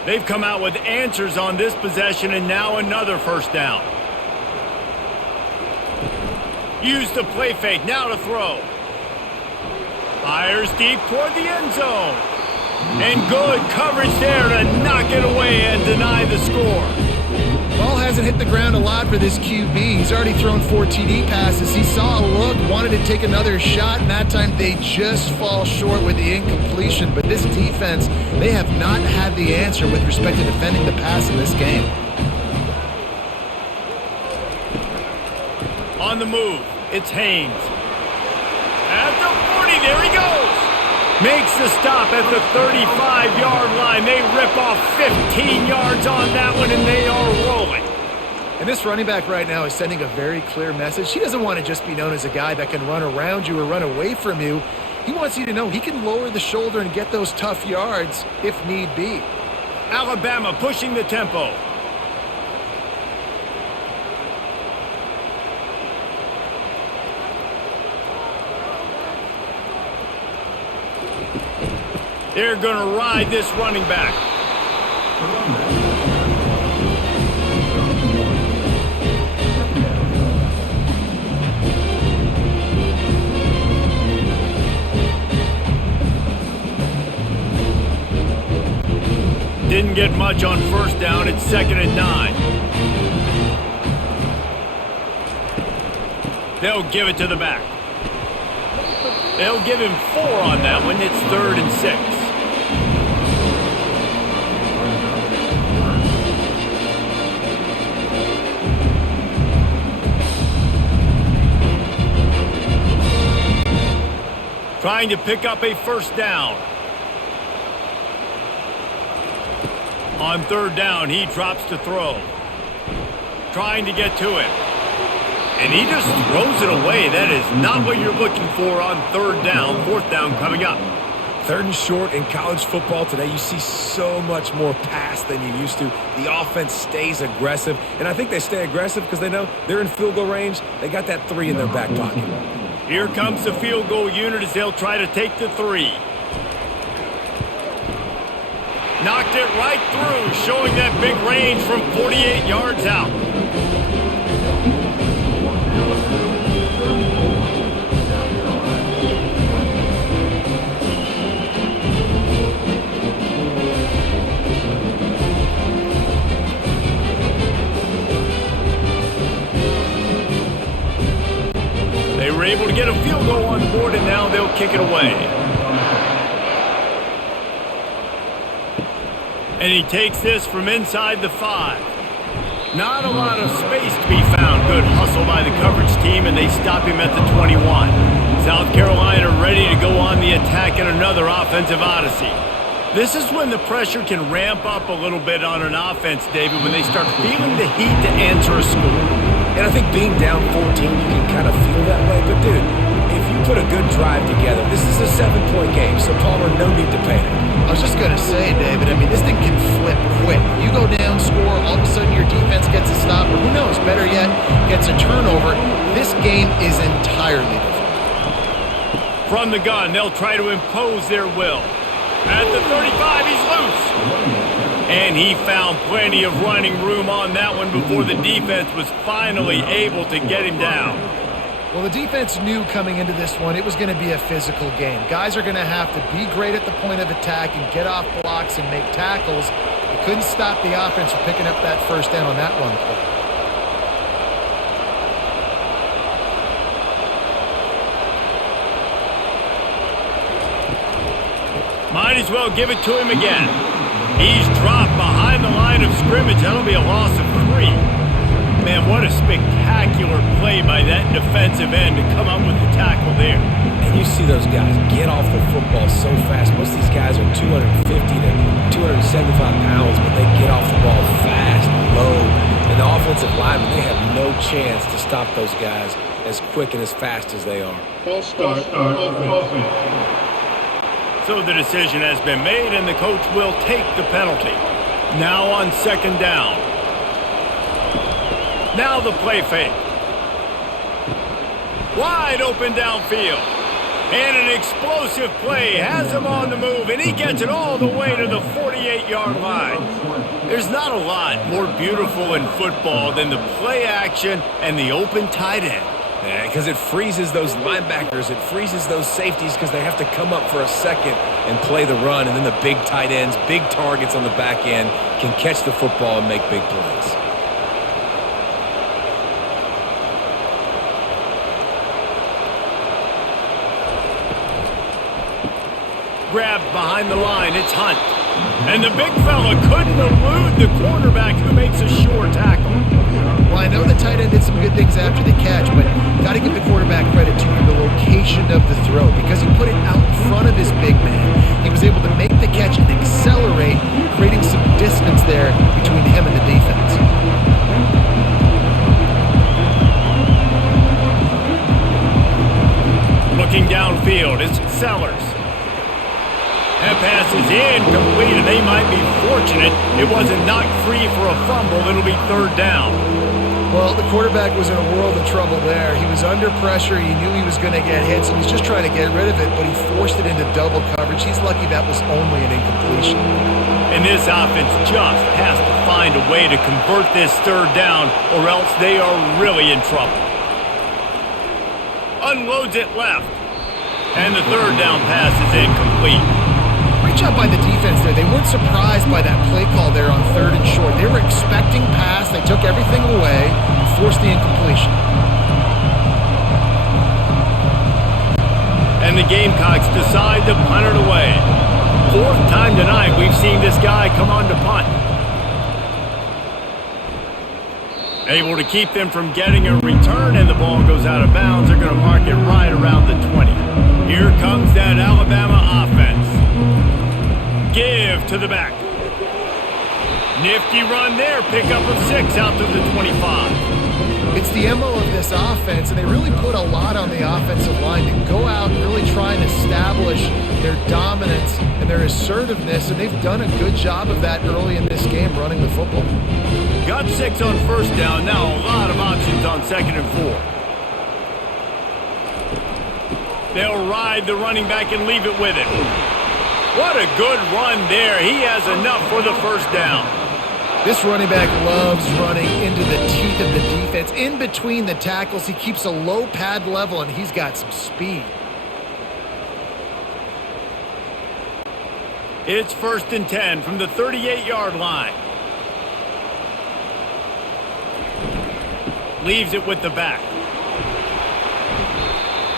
They've come out with answers on this possession, and now another first down. Use the play fake, now to throw. Fires deep toward the end zone. And good coverage there to knock it away and deny the score. hasn't hit the ground a lot for this QB. He's already thrown 4 TD passes. He saw a look, wanted to take another shot, and that time they just fall short with the incompletion. But this defense, they have not had the answer with respect to defending the pass in this game. On the move, it's Haynes. At the 40, there he goes. Makes the stop at the 35-yard line. They rip off 15 yards on that one, and they are rolling. And this running back right now is sending a very clear message. He doesn't want to just be known as a guy that can run around you or run away from you. He wants you to know he can lower the shoulder and get those tough yards if need be. Alabama pushing the tempo. They're going to ride this running back. Didn't get much on first down. It's 2nd and 9. They'll give it to the back. They'll give him 4 on that one. It's 3rd and 6. Trying to pick up a first down. On 3rd down, he drops to throw. Trying to get to it. And he just throws it away. That is not what you're looking for on 3rd down. 4th down coming up. 3rd and short in college football today. You see so much more pass than you used to. The offense stays aggressive. And I think they stay aggressive because they know they're in field goal range. They got that 3 in their back pocket. Here comes the field goal unit as they'll try to take the 3. Knocked it right through, showing that big range from 48 yards out. They were able to get a field goal on the board, and now they'll kick it away. And he takes this from inside the 5. Not a lot of space to be found. Good hustle by the coverage team, and they stop him at the 21. South Carolina ready to go on the attack in another offensive odyssey. This is when the pressure can ramp up a little bit on an offense, David, when they start feeling the heat to answer a score. And I think being down 14, you can kind of feel that way. But, dude, if you put a good drive together, this is a 7-point game, so Palmer, no need to panic. I was just going to say, David, I mean, this thing can flip quick. You go down, score, all of a sudden your defense gets a stop, or who knows, better yet, gets a turnover. This game is entirely different. From the gun, they'll try to impose their will. At the 35, he's loose. And he found plenty of running room on that one before the defense was finally able to get him down. Well, the defense knew coming into this one it was going to be a physical game. Guys are going to have to be great at the point of attack and get off blocks and make tackles. They couldn't stop the offense from picking up that first down on that one play. Might as well give it to him again. He's dropped behind the line of scrimmage. That'll be a loss of 3. Man, what a spectacular play by that defensive end to come up with the tackle there. And you see those guys get off the football so fast. Most of these guys are 250 to 275 pounds, but they get off the ball fast, low. And the offensive linemen, they have no chance to stop those guys as quick and as fast as they are. False start. So the decision has been made, and the coach will take the penalty. Now on 2nd down. Now the play fake. Wide open downfield. And an explosive play has him on the move, and he gets it all the way to the 48-yard line. There's not a lot more beautiful in football than the play action and the open tight end. Yeah, because it freezes those linebackers. It freezes those safeties because they have to come up for a second and play the run. And then the big tight ends, big targets on the back end can catch the football and make big plays. grabbed behind the line. It's Hunt. And the big fella couldn't elude the quarterback who makes a sure tackle. Well, I know the tight end did some good things after the catch, but got to give the quarterback credit to the location of the throw because he put it out in front of his big man. He was able to make the catch and accelerate, creating some distance there between him and the defense. Looking downfield, it's Sellers. That pass is incomplete, and they might be fortunate it wasn't knocked free for a fumble. It'll be third down. Well, the quarterback was in a world of trouble there. He was under pressure. He knew he was going to get hit, so he's just trying to get rid of it, but he forced it into double coverage. He's lucky that was only an incompletion. And this offense just has to find a way to convert this third down, or else they are really in trouble. Unloads it left. And the third down pass is incomplete. Great job by the defense there. They weren't surprised by that play call there on third and short. They were expecting pass. They took everything away and forced the incompletion. And the Gamecocks decide to punt it away. Fourth time tonight we've seen this guy come on to punt. Able to keep them from getting a return, and the ball goes out of bounds. They're going to mark it right around the 20. Here comes that Alabama offense. Give to the back. Nifty run there. Pickup of 6 out to the 25. It's the MO of this offense, and they really put a lot on the offensive line to go out and really try and establish their dominance and their assertiveness, and they've done a good job of that early in this game running the football. Got 6 on first down. Now a lot of options on second and 4. They'll ride the running back and leave it with him. What a good run there. He has enough for the first down. This running back loves running into the teeth of the defense. In between the tackles, he keeps a low pad level, and he's got some speed. It's first and 10 from the 38-yard line. Leaves it with the back.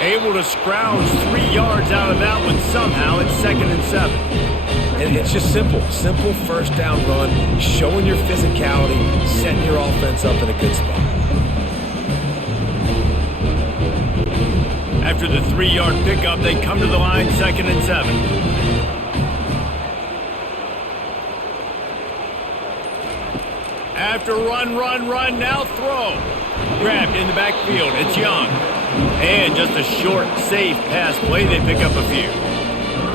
Able to scrounge 3 yards out of that one somehow. It's second and 7. And it's just simple first down run, showing your physicality, setting your offense up in a good spot. After the 3-yard pickup, they come to the line, second and 7. After run, now throw. Grabbed in the backfield. It's Young. And just a short, safe pass play. They pick up a few.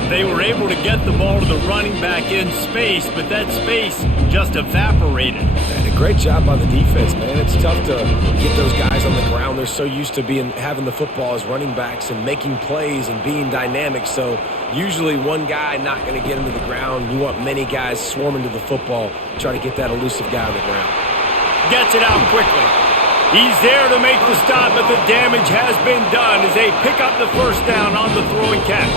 They were able to get the ball to the running back in space, but that space just evaporated. And a great job by the defense, man. It's tough to get those guys on the ground. They're so used to having the football as running backs and making plays and being dynamic. So usually one guy not going to get him to the ground. You want many guys swarming to the football, try to get that elusive guy on the ground. Gets it out quickly. He's there to make the stop, but the damage has been done as they pick up the first down on the throw and catch.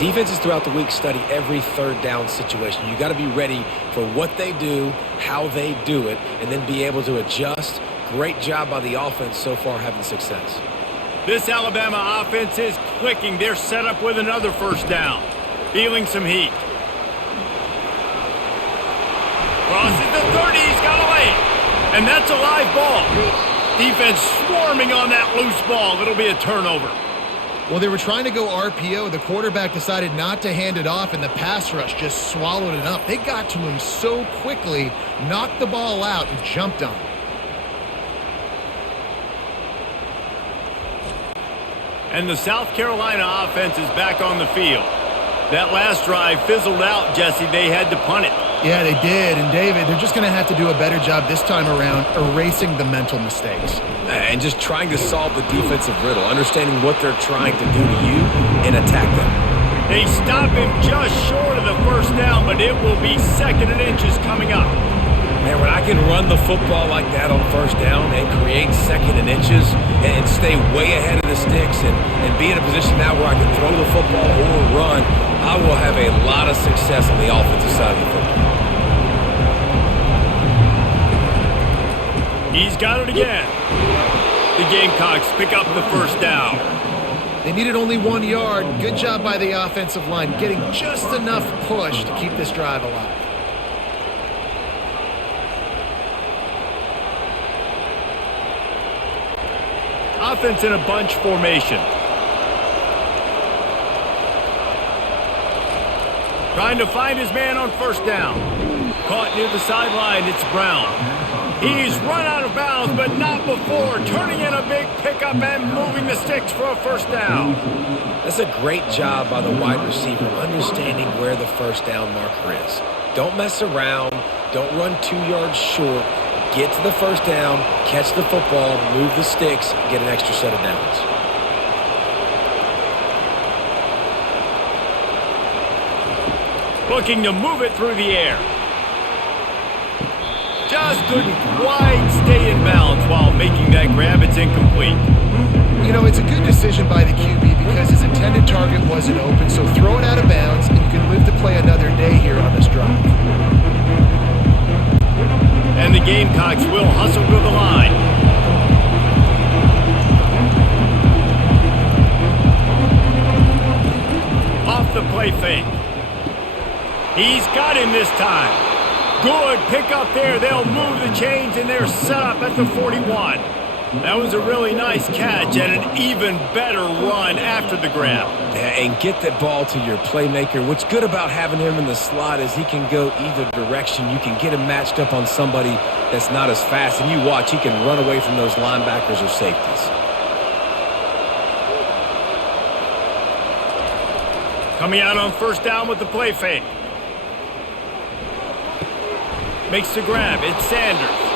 Defenses throughout the week study every third down situation. You got to be ready for what they do, how they do it, and then be able to adjust. Great job by the offense so far having success. This Alabama offense is clicking. They're set up with another first down. Feeling some heat. Crosses the 30. He's got a lane. And that's a live ball. Defense swarming on that loose ball. It'll be a turnover. Well, they were trying to go RPO. The quarterback decided not to hand it off, and the pass rush just swallowed it up. They got to him so quickly, knocked the ball out, and jumped on him. And the South Carolina offense is back on the field. That last drive fizzled out, Jesse. They had to punt it. Yeah, they did. And, David, they're just going to have to do a better job this time around erasing the mental mistakes. And just trying to solve the defensive riddle, understanding what they're trying to do to you and attack them. They stop him just short of the first down, but it will be second and inches coming up. Man, when I can run the football like that on first down and create second and inches and stay way ahead of the sticks and be in a position now where I can throw the football or run, I will have a lot of success on the offensive side of the football. He's got it again. The Gamecocks pick up the first down. They needed only 1 yard. Good job by the offensive line, getting just enough push to keep this drive alive. Offense in a bunch formation. Trying to find his man on first down. Caught near the sideline, it's Brown. He's run out of bounds, but not before turning in a big pickup and moving the sticks for a first down. That's a great job by the wide receiver, understanding where the first down marker is. Don't mess around. Don't run 2 yards short. Get to the first down, catch the football, move the sticks, get an extra set of downs. Looking to move it through the air. Just couldn't quite stay in bounds while making that grab. It's incomplete. You know, it's a good decision by the QB because his intended target wasn't open, so throw it out of bounds, and you can live to play another day here on this drive. And the Gamecocks will hustle to the line. Off the play fake. He's got him this time. Good pick up there. They'll move the chains, and they're set up at the 41. That was a really nice catch and an even better run after the grab. Yeah, and get that ball to your playmaker. What's good about having him in the slot is he can go either direction. You can get him matched up on somebody that's not as fast, and you watch, he can run away from those linebackers or safeties. Coming out on first down with the play fake. Makes the grab. It's Sanders.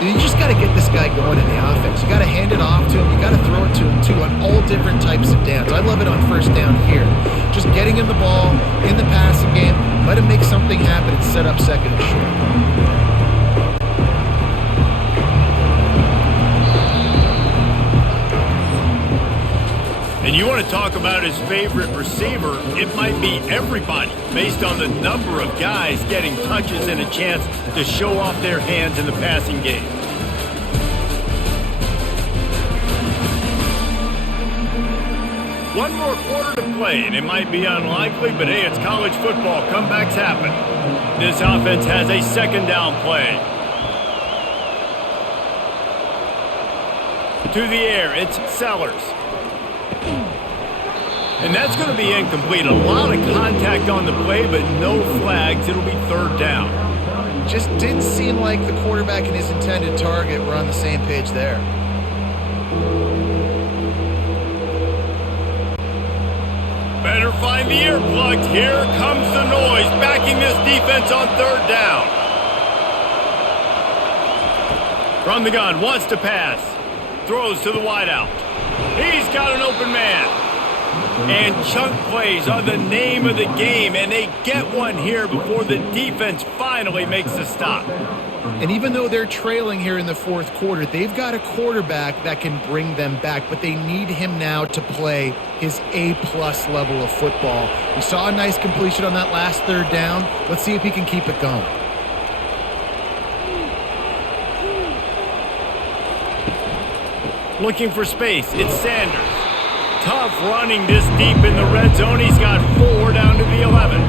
You just got to get this guy going in the offense. You got to hand it off to him. You got to throw it to him, too, on all different types of downs. I love it on first down here. Just getting him the ball in the passing game, let him make something happen and set up second and short. And you want to talk about his favorite receiver, it might be everybody, based on the number of guys getting touches and a chance to show off their hands in the passing game. One more quarter to play, and it might be unlikely, but hey, it's college football. Comebacks happen. This offense has a second down play. To the air, it's Sellers. And that's going to be incomplete. A lot of contact on the play, but no flags. It'll be third down. Just didn't seem like the quarterback and his intended target were on the same page there. Better find the earplugs. Here comes the noise, backing this defense on third down. From the gun, wants to pass. Throws to the wideout. He's got an open man. And chunk plays are the name of the game, and they get one here before the defense finally makes a stop. And even though they're trailing here in the fourth quarter, they've got a quarterback that can bring them back, but they need him now to play his A-plus level of football. We saw a nice completion on that last third down. Let's see if he can keep it going. Looking for space, it's Sanders. Tough running this deep in the red zone. He's got 4 down to the 11.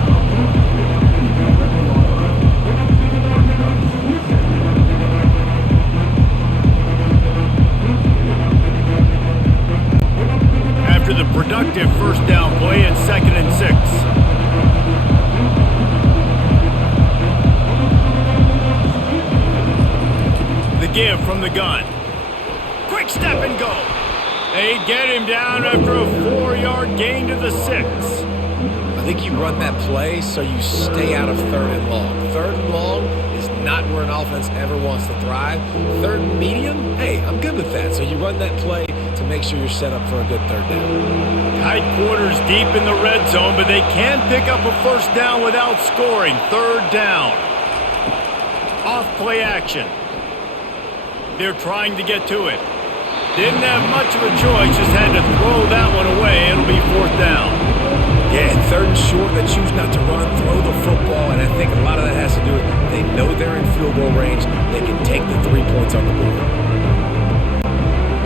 After the productive first down play, it's 2nd and 6. The give from the gun. Quick step and go. They get him down after a 4-yard gain to the 6. I think you run that play so you stay out of third and long. Third and long is not where an offense ever wants to thrive. Third and medium, hey, I'm good with that. So you run that play to make sure you're set up for a good third down. Tight quarters deep in the red zone, but they can pick up a first down without scoring. Third down. Off play action. They're trying to get to it. Didn't have much of a choice, just had to throw that one away. It'll be 4th down. Yeah, and 3rd and short, they choose not to run, throw the football, and I think a lot of that has to do with they know they're in field goal range. They can take the 3 points on the board.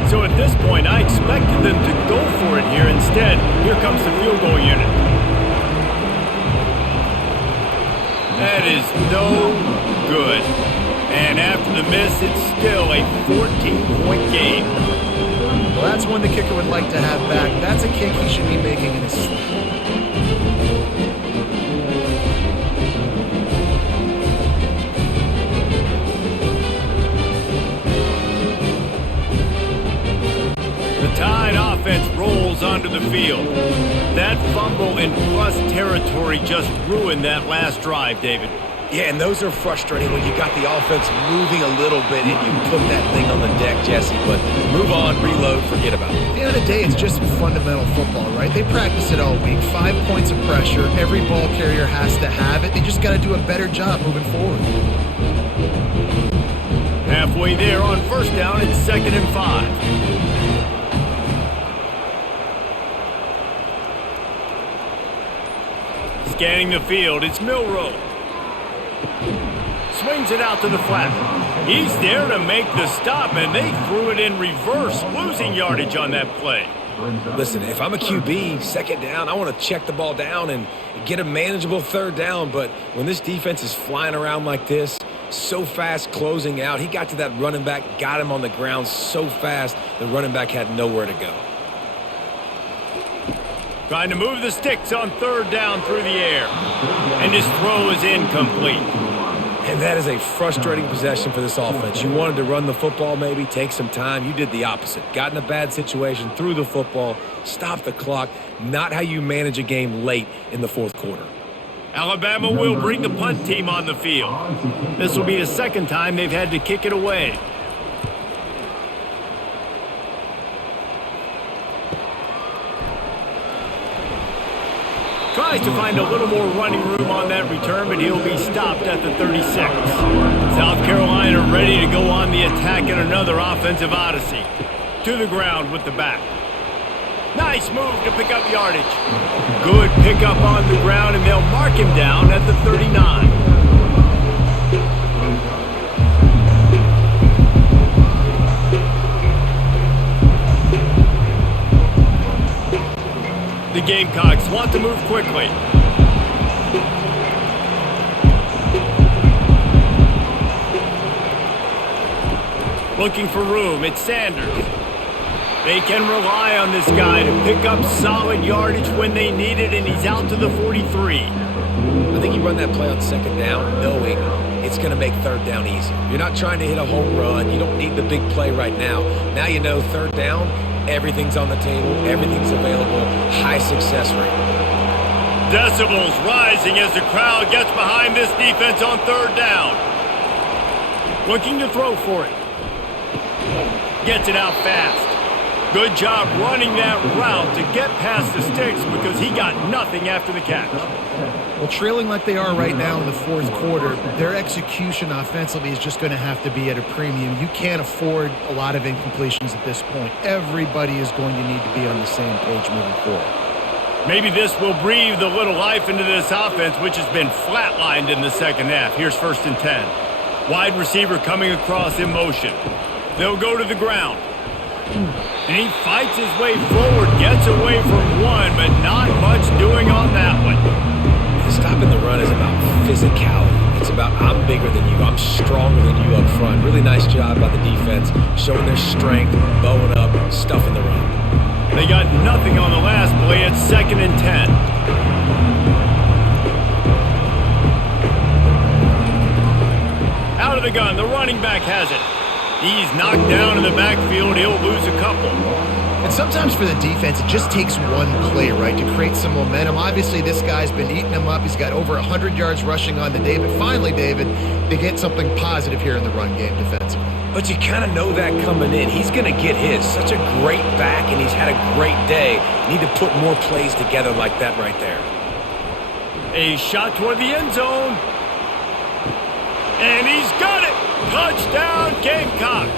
So at this point, I expected them to go for it here, and comes the field goal unit. That is no good. And after the miss, it's still a 14-point game. Well, that's one the kicker would like to have back. That's a kick he should be making in his sleep. The Tide offense rolls onto the field. That fumble in plus territory just ruined that last drive, David. Yeah, and those are frustrating when you got the offense moving a little bit and you put that thing on the deck, Jesse. But move on, reload, forget about it. At the end of the day, it's just fundamental football, right? They practice it all week. 5 points of pressure. Every ball carrier has to have it. They just got to do a better job moving forward. Halfway there on first down, it's 2nd and 5. Scanning the field, it's Milroe. Swings it out to the flat. He's there to make the stop, and they threw it in reverse, losing yardage on that play. Listen, if I'm a QB, 2nd down, I want to check the ball down and get a manageable 3rd down. But when this defense is flying around like this, so fast closing out, he got to that running back, got him on the ground so fast, the running back had nowhere to go. Trying to move the sticks on 3rd down through the air. And his throw is incomplete. And that is a frustrating possession for this offense. You wanted to run the football, maybe take some time. You did the opposite. Got in a bad situation, threw the football, stopped the clock. Not how you manage a game late in the 4th quarter. Alabama will bring the punt team on the field. This will be the 2nd time they've had to kick it away. Tries to find a little more running room on that return, but he'll be stopped at the 36. South Carolina ready to go on the attack in another offensive odyssey. To the ground with the back. Nice move to pick up yardage. Good pickup on the ground, and they'll mark him down at the 39. The Gamecocks want to move quickly. Looking for room, it's Sanders. They can rely on this guy to pick up solid yardage when they need it, and he's out to the 43. I think you run that play on 2nd down knowing it's going to make 3rd down easy. You're not trying to hit a home run. You don't need the big play right now. Now you know 3rd down, everything's on the table, everything's available, high success rate. Decibels rising as the crowd gets behind this defense on 3rd down. Looking to throw for it. Gets it out fast. Good job running that route to get past the sticks because he got nothing after the catch. Well, trailing like they are right now in the 4th quarter, their execution offensively is just going to have to be at a premium. You can't afford a lot of incompletions at this point. Everybody is going to need to be on the same page moving forward. Maybe this will breathe a little life into this offense, which has been flatlined in the 2nd half. Here's 1st and 10. Wide receiver coming across in motion. They'll go to the ground. And he fights his way forward, gets away from one, but not much doing on that one. Stopping the run is about physicality. It's about I'm bigger than you, I'm stronger than you up front. Really nice job by the defense, showing their strength, bowing up, stuffing the run. They got nothing on the last play. It's 2nd and 10. Out of the gun, the running back has it. He's knocked down in the backfield. He'll lose a couple. And sometimes for the defense, it just takes one play, right, to create some momentum. Obviously, this guy's been eating them up. He's got over 100 yards rushing on the day. But finally, David, they get something positive here in the run game defensively. But you kind of know that coming in. He's going to get his. Such a great back, and he's had a great day. Need to put more plays together like that right there. A shot toward the end zone. And he's got it. Touchdown, Gamecocks.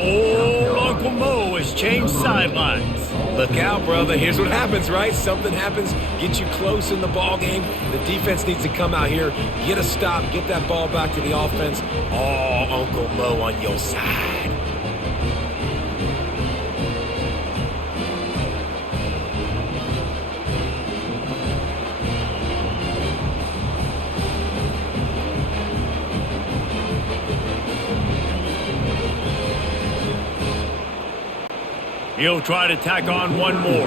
Old Uncle Mo has changed sidelines. Look out, brother. Here's what happens, right? Something happens, get you close in the ball game. The defense needs to come out here, get a stop, get that ball back to the offense. Oh, Uncle Mo on your side. He'll try to tack on one more.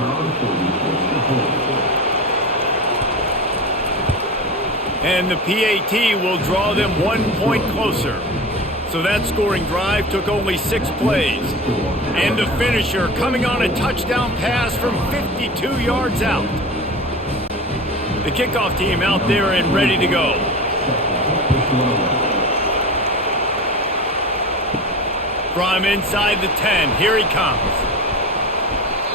And the PAT will draw them 1 point closer. So that scoring drive took only 6 plays. And the finisher coming on a touchdown pass from 52 yards out. The kickoff team out there and ready to go. From inside the 10, here he comes.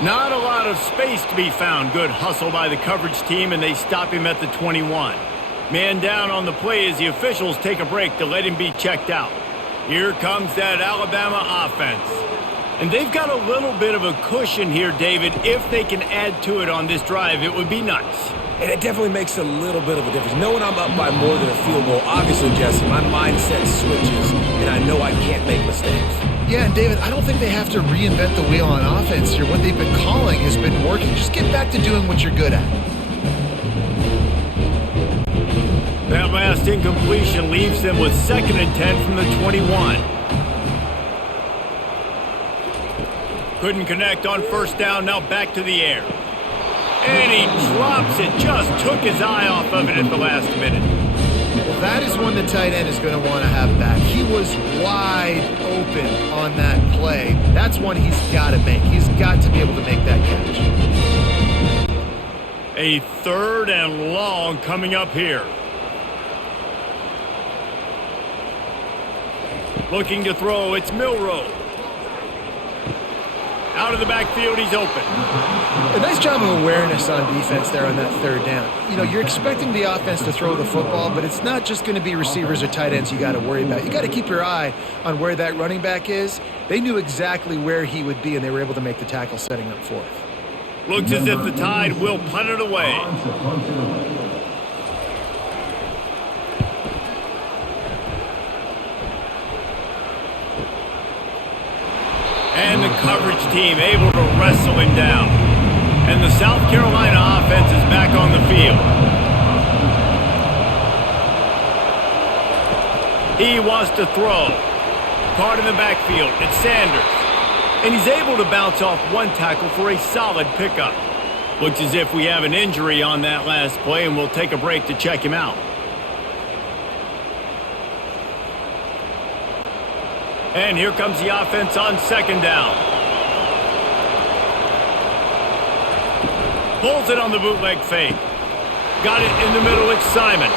Not a lot of space to be found. Good hustle by the coverage team, and they stop him at the 21. Man down on the play as the officials take a break to let him be checked out. Here comes that Alabama offense. And they've got a little bit of a cushion here, David. If they can add to it on this drive, it would be nice. And it definitely makes a little bit of a difference. Knowing I'm up by more than a field goal, obviously, Jesse, my mindset switches, and I know I can't make mistakes. Yeah, and David, I don't think they have to reinvent the wheel on offense here. What they've been calling has been working. Just get back to doing what you're good at. That last incompletion leaves them with 2nd and 10 from the 21. Couldn't connect on first down, now back to the air. And he drops it, just took his eye off of it at the last minute. Well, that is one the tight end is going to want to have back. He was wide open on that play. That's one he's got to make. He's got to be able to make that catch. A 3rd and long coming up here. Looking to throw, it's Milroe. Out of the backfield, he's open. A nice job of awareness on defense there on that 3rd down. You know, you're expecting the offense to throw the football, but it's not just going to be receivers or tight ends you got to worry about. You got to keep your eye on where that running back is. They knew exactly where he would be, and they were able to make the tackle setting up 4th. Looks as if the Tide will punt it away. And the coverage team able to wrestle him down. And the South Carolina offense is back on the field. He wants to throw. Caught in the backfield. It's Sanders. And he's able to bounce off one tackle for a solid pickup. Looks as if we have an injury on that last play, and we'll take a break to check him out. And here comes the offense on 2nd down. Pulls it on the bootleg fake. Got it in the middle, it's Simon.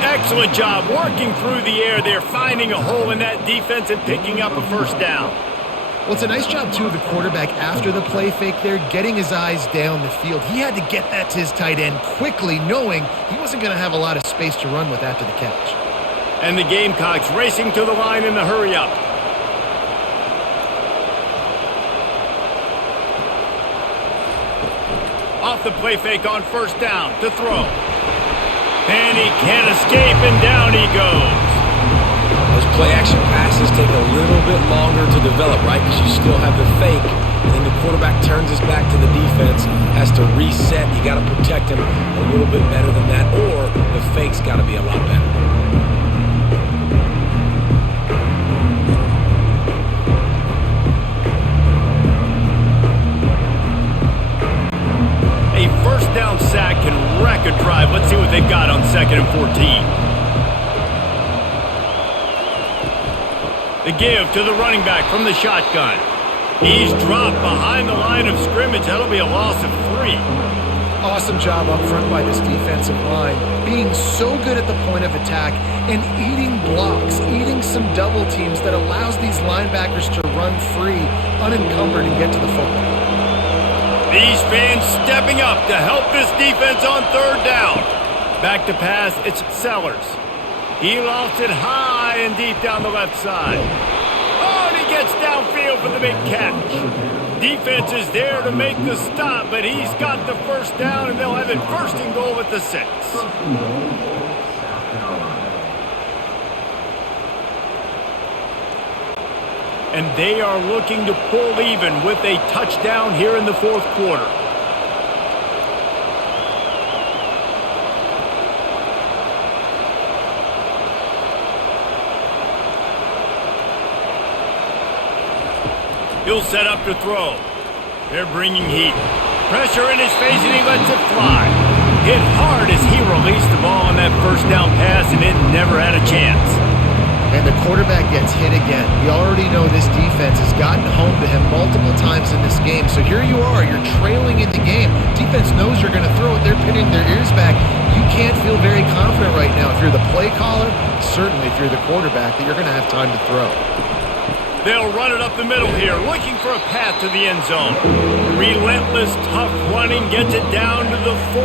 Excellent job working through the air there, finding a hole in that defense and picking up a 1st down. Well, it's a nice job, too, of the quarterback after the play fake there, getting his eyes down the field. He had to get that to his tight end quickly, knowing he wasn't going to have a lot of space to run with after the catch. And the Gamecocks racing to the line in the hurry-up. Off the play fake on 1st down to throw. And he can't escape, and down he goes. Those play-action passes take a little bit longer to develop, right? Because you still have the fake, and then the quarterback turns his back to the defense, has to reset. You got to protect him a little bit better than that, or the fake's got to be a lot better. A 1st down sack can wreck a drive. Let's see what they've got on 2nd and 14. The give to the running back from the shotgun. He's dropped behind the line of scrimmage. That'll be a loss of 3. Awesome job up front by this defensive line, being so good at the point of attack and eating blocks, eating some double teams that allows these linebackers to run free, unencumbered, and get to the football. These fans stepping up to help this defense on 3rd down. Back to pass, it's Sellers. He lofts it high and deep down the left side. Oh, and he gets downfield for the big catch. Defense is there to make the stop, but he's got the 1st down, and they'll have it 1st and goal at the 6. And they are looking to pull even with a touchdown here in the 4th quarter. He'll set up to throw. They're bringing heat. Pressure in his face, and he lets it fly. Hit hard as he released the ball on that first down pass, and it never had a chance. And the quarterback gets hit again. We already know this defense has gotten home to him multiple times in this game. So here you are, you're trailing in the game. Defense knows you're going to throw it. They're pinning their ears back. You can't feel very confident right now if you're the play caller, certainly if you're the quarterback, that you're going to have time to throw. They'll run it up the middle here, looking for a path to the end zone. Relentless, tough running gets it down to the 4.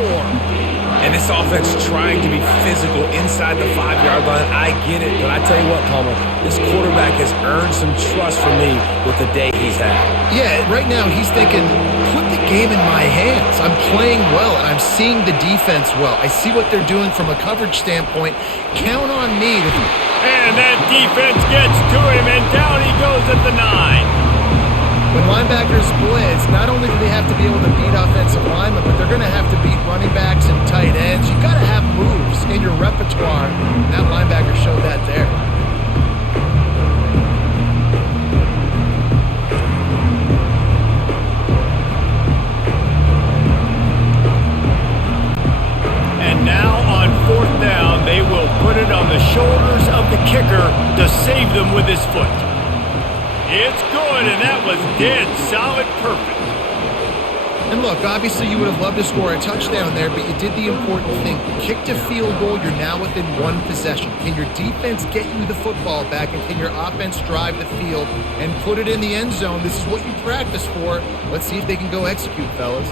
And this offense trying to be physical inside the 5-yard line. I get it, but I tell you what, Palmer, this quarterback has earned some trust from me with the day he's had. Yeah, right now he's thinking, put the game in my hands. I'm playing well, and I'm seeing the defense well. I see what they're doing from a coverage standpoint. Count on me to... And that defense gets to him, and down he goes at the 9. When linebackers blitz, not only do they have to be able to beat offensive linemen, but they're going to have to beat running backs and tight ends. You've got to have moves in your repertoire. That linebacker showed that there. And now on 4th down, they will put it on the shoulders of the kicker to save them with his foot. It's good, and that was dead solid perfect. And look, obviously you would have loved to score a touchdown there, but you did the important thing. Kicked a field goal, you're now within one possession. Can your defense get you the football back, and can your offense drive the field and put it in the end zone? This is what you practice for. Let's see if they can go execute, fellas.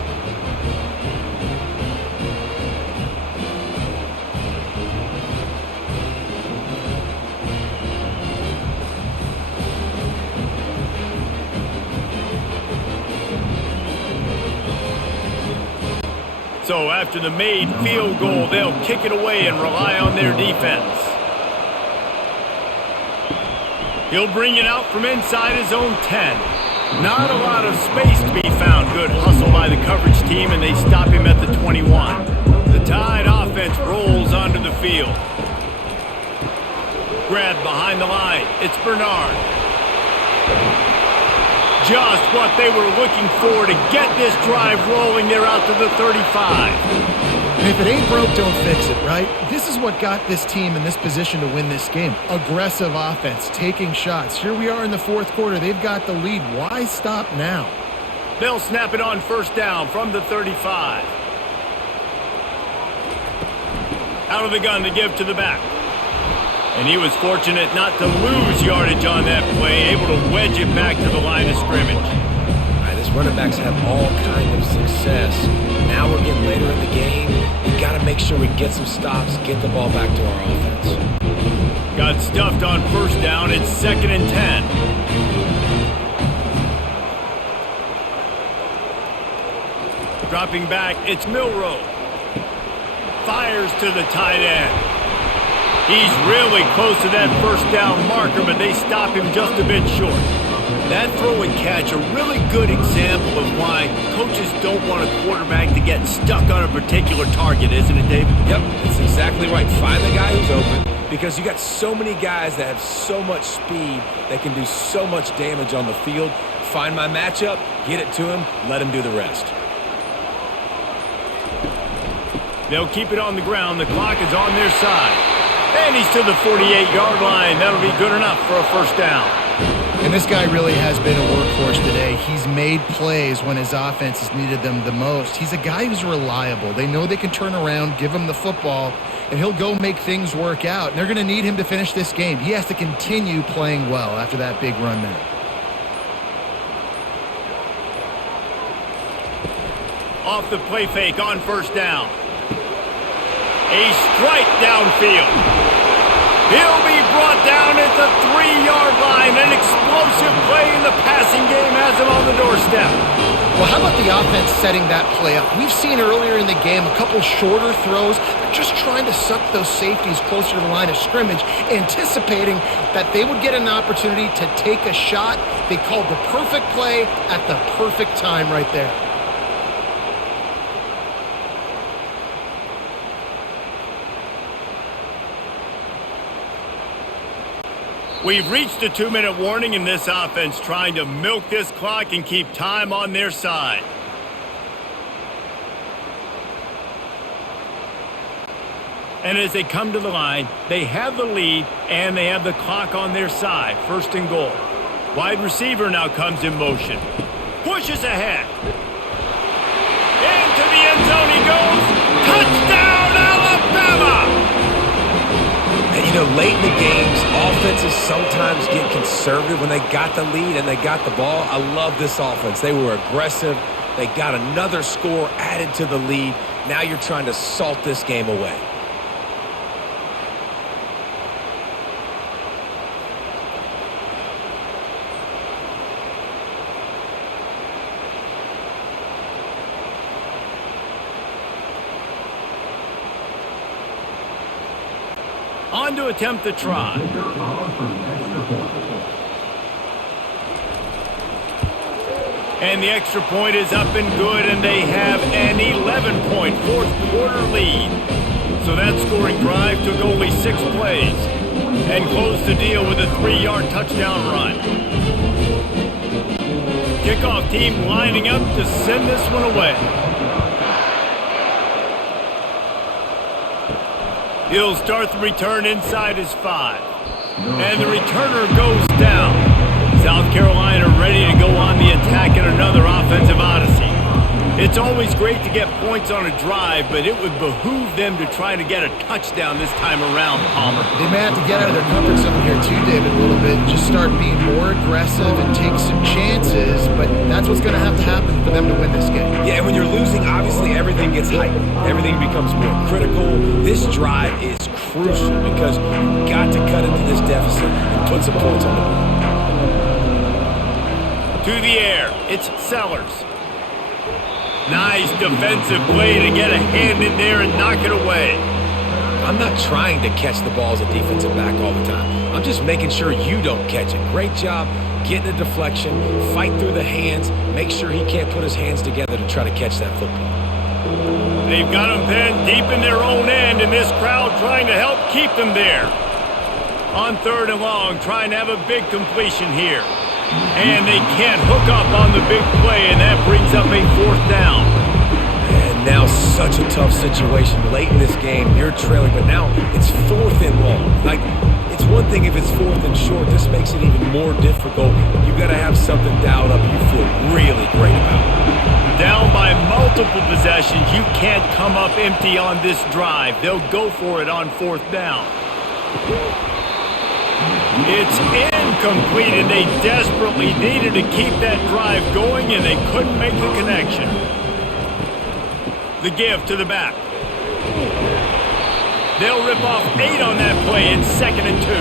So after the made field goal, they'll kick it away and rely on their defense. He'll bring it out from inside his own 10. Not a lot of space to be found. Good hustle by the coverage team, and they stop him at the 21. The Tide offense rolls onto the field. Grabbed behind the line. It's Bernard. Just what they were looking for to get this drive rolling. They're out to the 35. And if it ain't broke, don't fix it, right? This is what got this team in this position to win this game. Aggressive offense, taking shots. Here we are in the 4th quarter. They've got the lead. Why stop now? They'll snap it on 1st down from the 35. Out of the gun to give to the back. And he was fortunate not to lose yardage on that play, able to wedge it back to the line of scrimmage. All right, these running backs have all kind of success. Now we're getting later in the game. We got to make sure we get some stops, get the ball back to our offense. Got stuffed on 1st down. It's 2nd and 10. Dropping back, it's Milroe. Fires to the tight end. He's really close to that 1st down marker, but they stop him just a bit short. That throw and catch, a really good example of why coaches don't want a quarterback to get stuck on a particular target, isn't it, David? Yep, that's exactly right. Find the guy who's open, because you got so many guys that have so much speed that can do so much damage on the field. Find my matchup, get it to him, let him do the rest. They'll keep it on the ground. The clock is on their side. And he's to the 48-yard line. That'll be good enough for a 1st down. And this guy really has been a workhorse today. He's made plays when his offense has needed them the most. He's a guy who's reliable. They know they can turn around, give him the football, and he'll go make things work out. And they're going to need him to finish this game. He has to continue playing well after that big run there. Off the play fake on 1st down. A strike downfield. He'll be brought down at the 3-yard line. An explosive play in the passing game has him on the doorstep. Well, how about the offense setting that play up? We've seen earlier in the game a couple shorter throws. They're just trying to suck those safeties closer to the line of scrimmage, anticipating that they would get an opportunity to take a shot. They called the perfect play at the perfect time right there. We've reached a 2-minute warning in this offense, trying to milk this clock and keep time on their side. And as they come to the line, they have the lead and they have the clock on their side. First and goal. Wide receiver now comes in motion. Pushes ahead. Into the end zone he goes. Touchdown, Alabama! And you know, late in the games, offenses sometimes get conservative when they got the lead and they got the ball. I love this offense. They were aggressive. They got another score added to the lead. Now you're trying to salt this game away. On to attempt the try. And the extra point is up and good, and they have an 11-point fourth-quarter lead. So that scoring drive took only 6 plays and closed the deal with a 3-yard touchdown run. Kickoff team lining up to send this one away. He'll start the return inside his 5. And the returner goes down. South Carolina ready to go on the attack in another offensive odyssey. It's always great to get points on a drive, but it would behoove them to try to get a touchdown this time around, Palmer. They may have to get out of their comfort zone here too, David, a little bit. Just start being more aggressive and take some chances, but that's what's going to happen for them to win this game. Yeah, and when you're losing, obviously everything gets heightened. Everything becomes more critical. This drive is crucial because you've got to cut into this deficit and put some points on the board. To the air, it's Sellers. Nice defensive play to get a hand in there and knock it away. I'm not trying to catch the ball as a defensive back all the time. I'm just making sure you don't catch it. Great job getting a deflection, fight through the hands, make sure he can't put his hands together to try to catch that football. They've got them then deep in their own end, and this crowd trying to help keep them there. On 3rd and long, trying to have a big completion here. And they can't hook up on the big play, and that brings up a 4th down. And now such a tough situation. Late in this game, you're trailing, but now it's 4th and long. Like, it's one thing if it's 4th and short. This makes it even more difficult. You've got to have something dialed up you feel really great about. Down by multiple possessions, you can't come up empty on this drive. They'll go for it on 4th down. It's incomplete, and they desperately needed to keep that drive going, and they couldn't make the connection. The give to the back. They'll rip off 8 on that play in 2nd and 2.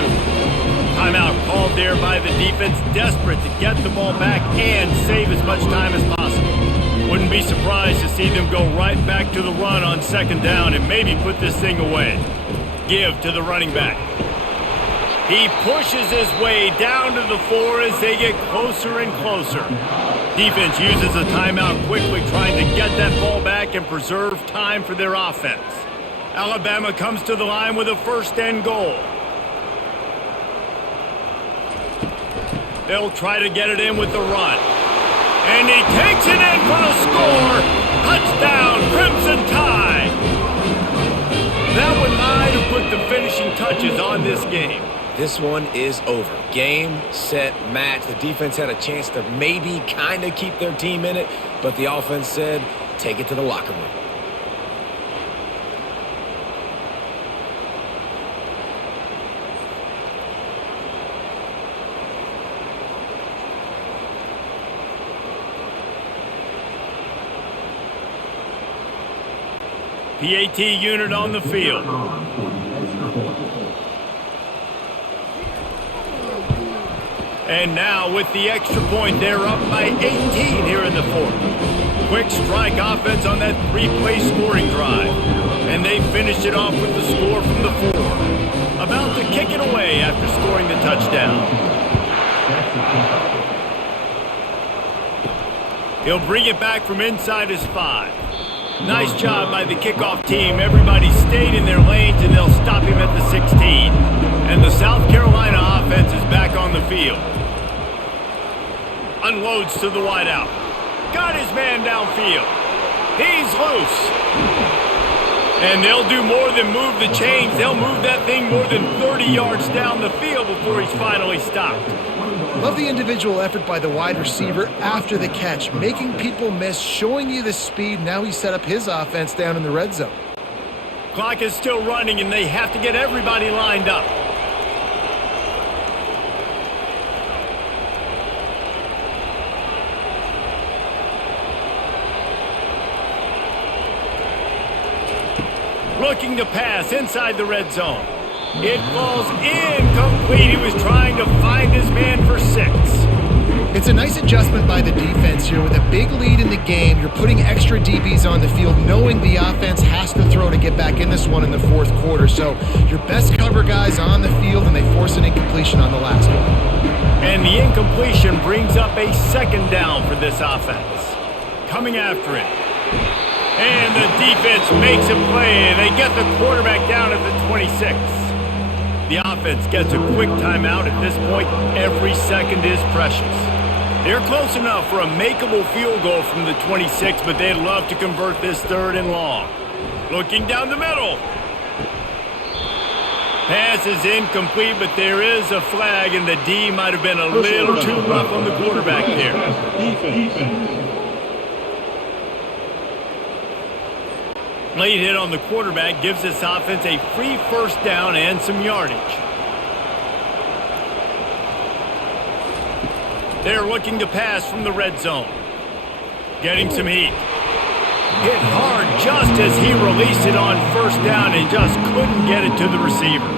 Timeout called there by the defense, desperate to get the ball back and save as much time as possible. Wouldn't be surprised to see them go right back to the run on 2nd down and maybe put this thing away. Give to the running back. He pushes his way down to the 4 as they get closer and closer. Defense uses a timeout quickly, trying to get that ball back and preserve time for their offense. Alabama comes to the line with a 1st and goal. They'll try to get it in with the run. And he takes it in for the score. Touchdown, Crimson Tide. That one might have put the finishing touches on this game. This one is over. Game, set, match. The defense had a chance to maybe kind of keep their team in it, but the offense said, take it to the locker room. PAT unit on the field. And now with the extra point, they're up by 18 here in the 4th. Quick strike offense on that 3-play scoring drive. And they finished it off with the score from the 4. About to kick it away after scoring the touchdown. He'll bring it back from inside his 5. Nice job by the kickoff team. Everybody stayed in their lanes, and they'll stop him at the 16. And the South Carolina offense offense is back on the field. Unloads to the wideout. Got his man downfield. He's loose. And they'll do more than move the chains. They'll move that thing more than 30 yards down the field before he's finally stopped. Love the individual effort by the wide receiver after the catch, making people miss, showing you the speed. Now he set up his offense down in the red zone. Clock is still running, and they have to get everybody lined up. Looking to pass inside the red zone. It falls incomplete. He was trying to find his man for 6. It's a nice adjustment by the defense here. With a big lead in the game, you're putting extra DBs on the field, knowing the offense has to throw to get back in this one in the fourth quarter. So your best cover guys on the field, and they force an incompletion on the last one. And the incompletion brings up a second down for this offense. Coming after it. And the defense makes a play, and they get the quarterback down at the 26. The offense gets a quick timeout at this point. Every second is precious. They're close enough for a makeable field goal from the 26, but they'd love to convert this 3rd and long. Looking down the middle. Pass is incomplete, but there is a flag, and the D might have been a little too rough on the quarterback there. Late hit on the quarterback gives this offense a free first down and some yardage. They're looking to pass from the red zone. Getting some heat. Hit hard just as he released it on first down and just couldn't get it to the receiver.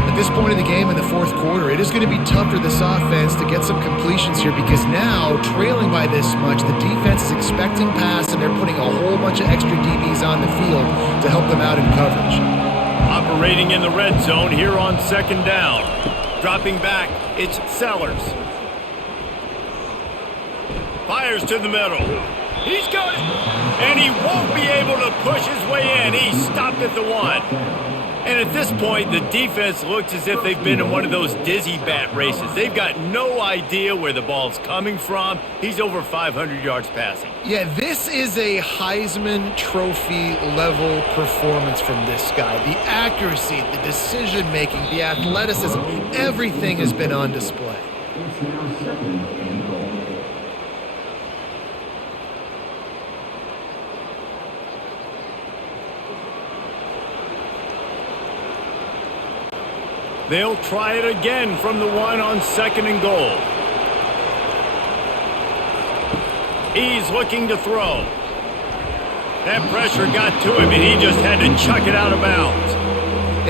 At this point in the game, in the fourth quarter, it is going to be tough for this offense to get some completions here, because now, trailing by this much, the defense is expecting pass, and they're putting a whole bunch of extra DBs on the field to help them out in coverage. Operating in the red zone here on 2nd down. Dropping back, it's Sellers. Fires to the middle. He's got it. And he won't be able to push his way in. He stopped at the 1. And at this point, the defense looks as if they've been in one of those dizzy bat races. They've got no idea where the ball's coming from. He's over 500 yards passing. Yeah, this is a Heisman Trophy level performance from this guy. The accuracy, the decision-making, the athleticism, everything has been on display. They'll try it again from the 1 on 2nd and goal. He's looking to throw. That pressure got to him, and he just had to chuck it out of bounds.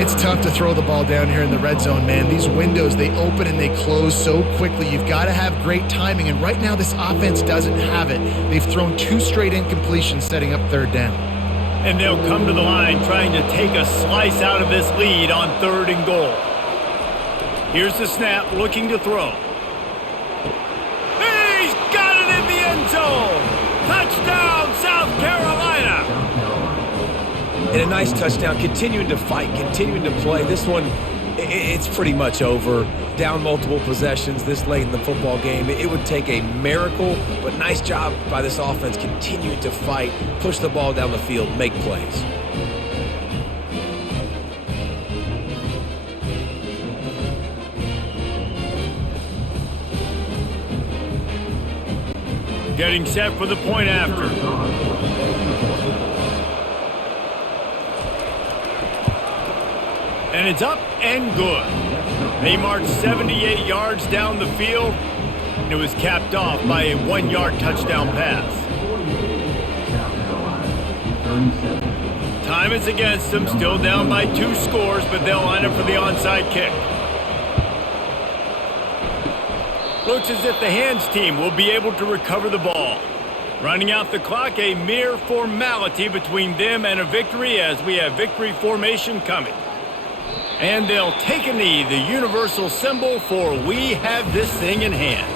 It's tough to throw the ball down here in the red zone, man. These windows, they open and they close so quickly. You've got to have great timing, and right now this offense doesn't have it. They've thrown 2 straight incompletions setting up 3rd down. And they'll come to the line trying to take a slice out of this lead on 3rd and goal. Here's the snap, looking to throw. He's got it in the end zone! Touchdown, South Carolina! And a nice touchdown, continuing to fight, continuing to play. This one, it's pretty much over. Down multiple possessions this late in the football game. It would take a miracle, but nice job by this offense continuing to fight, push the ball down the field, make plays. Getting set for the point after. And it's up and good. They marched 78 yards down the field, and it was capped off by a 1-yard touchdown pass. Time is against them, still down by 2 scores, but they'll line up for the onside kick. Looks as if the hands team will be able to recover the ball. Running out the clock, a mere formality between them and a victory, as we have victory formation coming. And they'll take a knee, the universal symbol for we have this thing in hand.